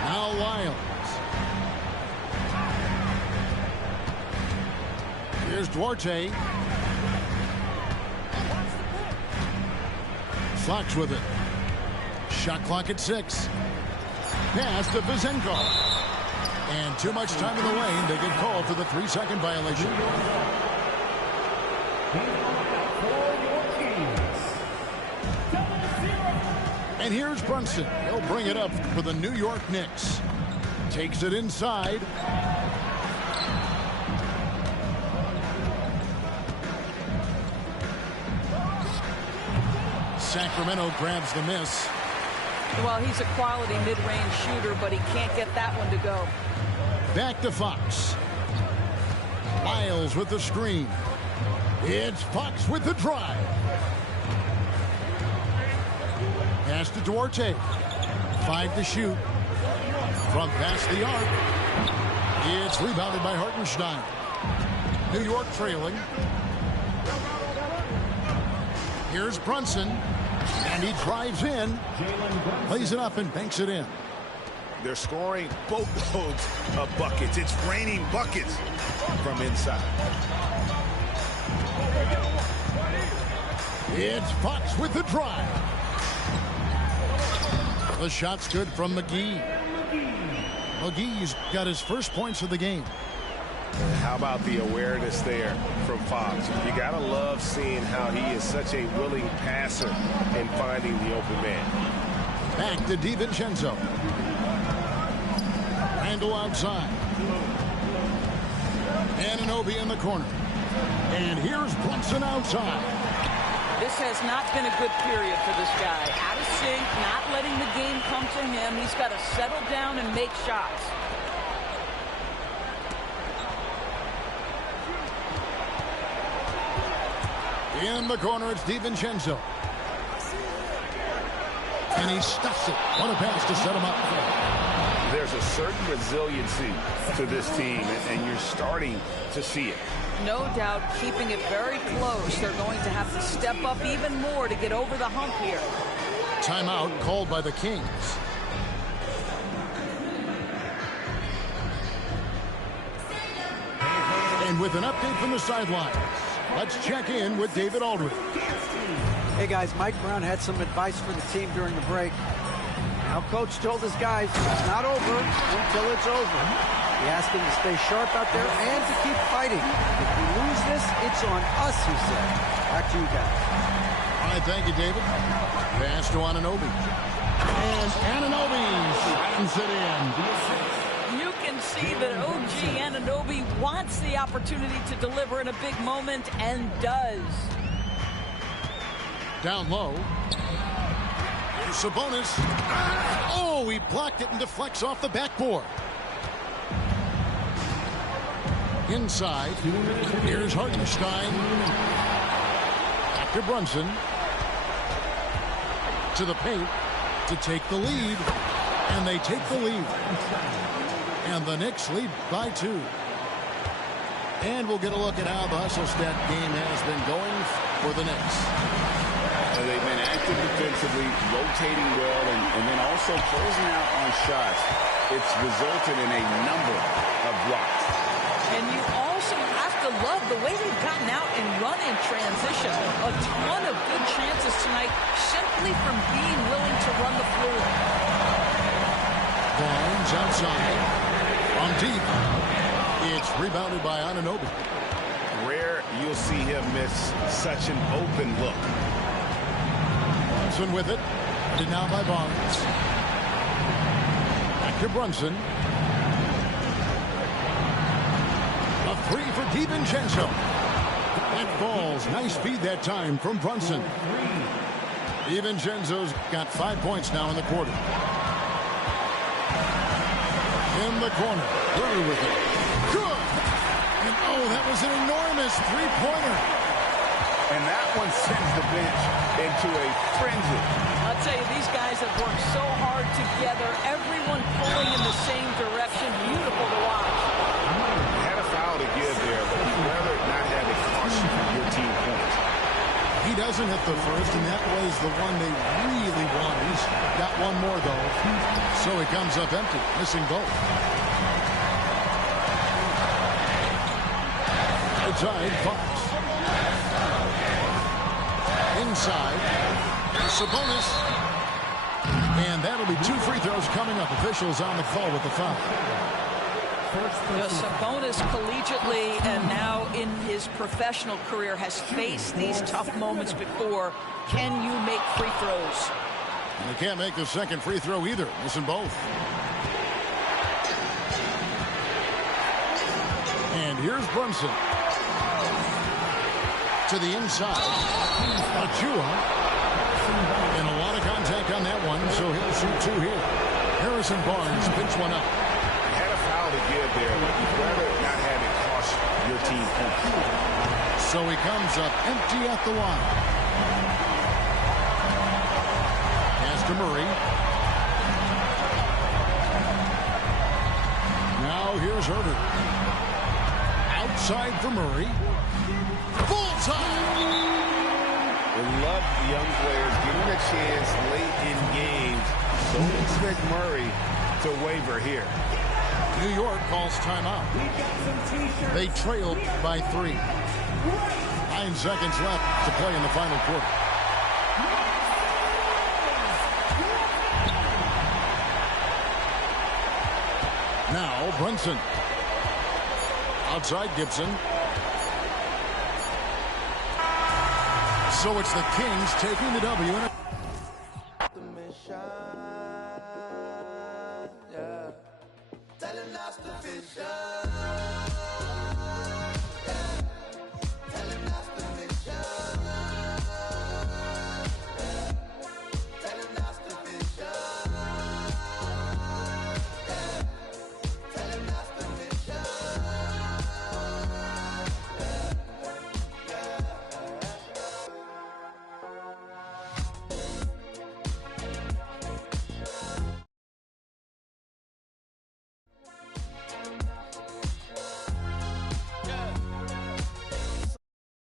Now Lyles. Here's Duarte. Fox with it. Shot clock at 6. pass to Vizenko. And too much time in the lane. They get called for the 3-second violation. And here's Brunson. He'll bring it up for the New York Knicks. Takes it inside. Sacramento grabs the miss. Well, he's a quality mid-range shooter, but he can't get that one to go. Back to Fox. Lyles with the screen. It's Fox with the drive. Pass to Duarte. 5 to shoot. From past the arc. It's rebounded by Hartenstein. New York trailing. Here's Brunson. And he drives in. Plays it up and banks it in. They're scoring boatloads of buckets. It's raining buckets from inside. It's Fox with the drive. The shot's good from McGee. McGee's got his first points of the game. How about the awareness there from Fox? You got to love seeing how he is such a willing passer in finding the open man. Back to DiVincenzo. Randall outside. Anunoby in the corner. And here's Brunson outside. This has not been a good period for this guy. Out of sync, not letting the game come to him. He's got to settle down and make shots. In the corner, it's DiVincenzo. And he stuffs it. What a pass to set him up. There's a certain resiliency to this team, and you're starting to see it. No doubt, keeping it very close. They're going to have to step up even more to get over the hump here. Timeout called by the Kings. And with an update from the sidelines, let's check in with David Aldridge. Hey guys, Mike Brown had some advice for the team during the break. Now coach told his guys it's not over until it's over. He asked them to stay sharp out there and to keep fighting. If we lose this, it's on us, he said. Back to you guys. All right, thank you, David. Pass to Anunoby. And Anunoby slams it in. You can see that OG Anunoby wants the opportunity to deliver in a big moment and does. Down low. Sabonis. Oh, he blocked it and deflects off the backboard. Inside. Here's Hartenstein. Back to Brunson. To the paint to take the lead. And they take the lead. And the Knicks lead by 2. And we'll get a look at how the hustle stat game has been going for the Knicks. They've been active defensively, rotating well, and then also closing out on shots. It's resulted in a number of blocks. And you also have to love the way they've gotten out and run in transition. A ton of good chances tonight simply from being willing to run the floor. Barnes outside. On deep. It's rebounded by Anunoby. Rare you'll see him miss such an open look. Brunson with it. And now by Barnes. Back to Brunson. A 3 for DiVincenzo. That falls. Nice feed that time from Brunson. DiVincenzo's got 5 points now in the quarter. In the corner. Curry with it. Good. And oh, that was an enormous three-pointer. And that one sends the bench into a frenzy. I'll tell you, these guys have worked so hard together. Everyone pulling in the same direction. Beautiful to watch. Had a foul to give there, but he'd rather not have a caution for your team points. He doesn't hit the first, and that was the one they really want. He's got one more, though. So he comes up empty, missing both. Outside, Fox. Inside, Sabonis. And that'll be 2 free throws coming up. Officials on the call with the foul. Sabonis collegiately and now in his professional career has faced these tough moments before. Can you make free throws? And they can't make the second free throw either. Missing both. And here's Brunson. To the inside. Achua. And a lot of contact on that one, so he'll shoot 2 here. Harrison Barnes picks one up. You had a foul to give there, but you'd rather not have it cost your team points. So he comes up empty at the line. Pass to Murray. Now here's Herbert. Outside for Murray. Full time! We love young players getting a chance late in games. Don't expect Murray to waver here. New York calls timeout. They trailed by 3. 9 seconds left to play in the final quarter. Now Brunson. Outside Gibson. So it's the Kings taking the W. Tell him that's the vision.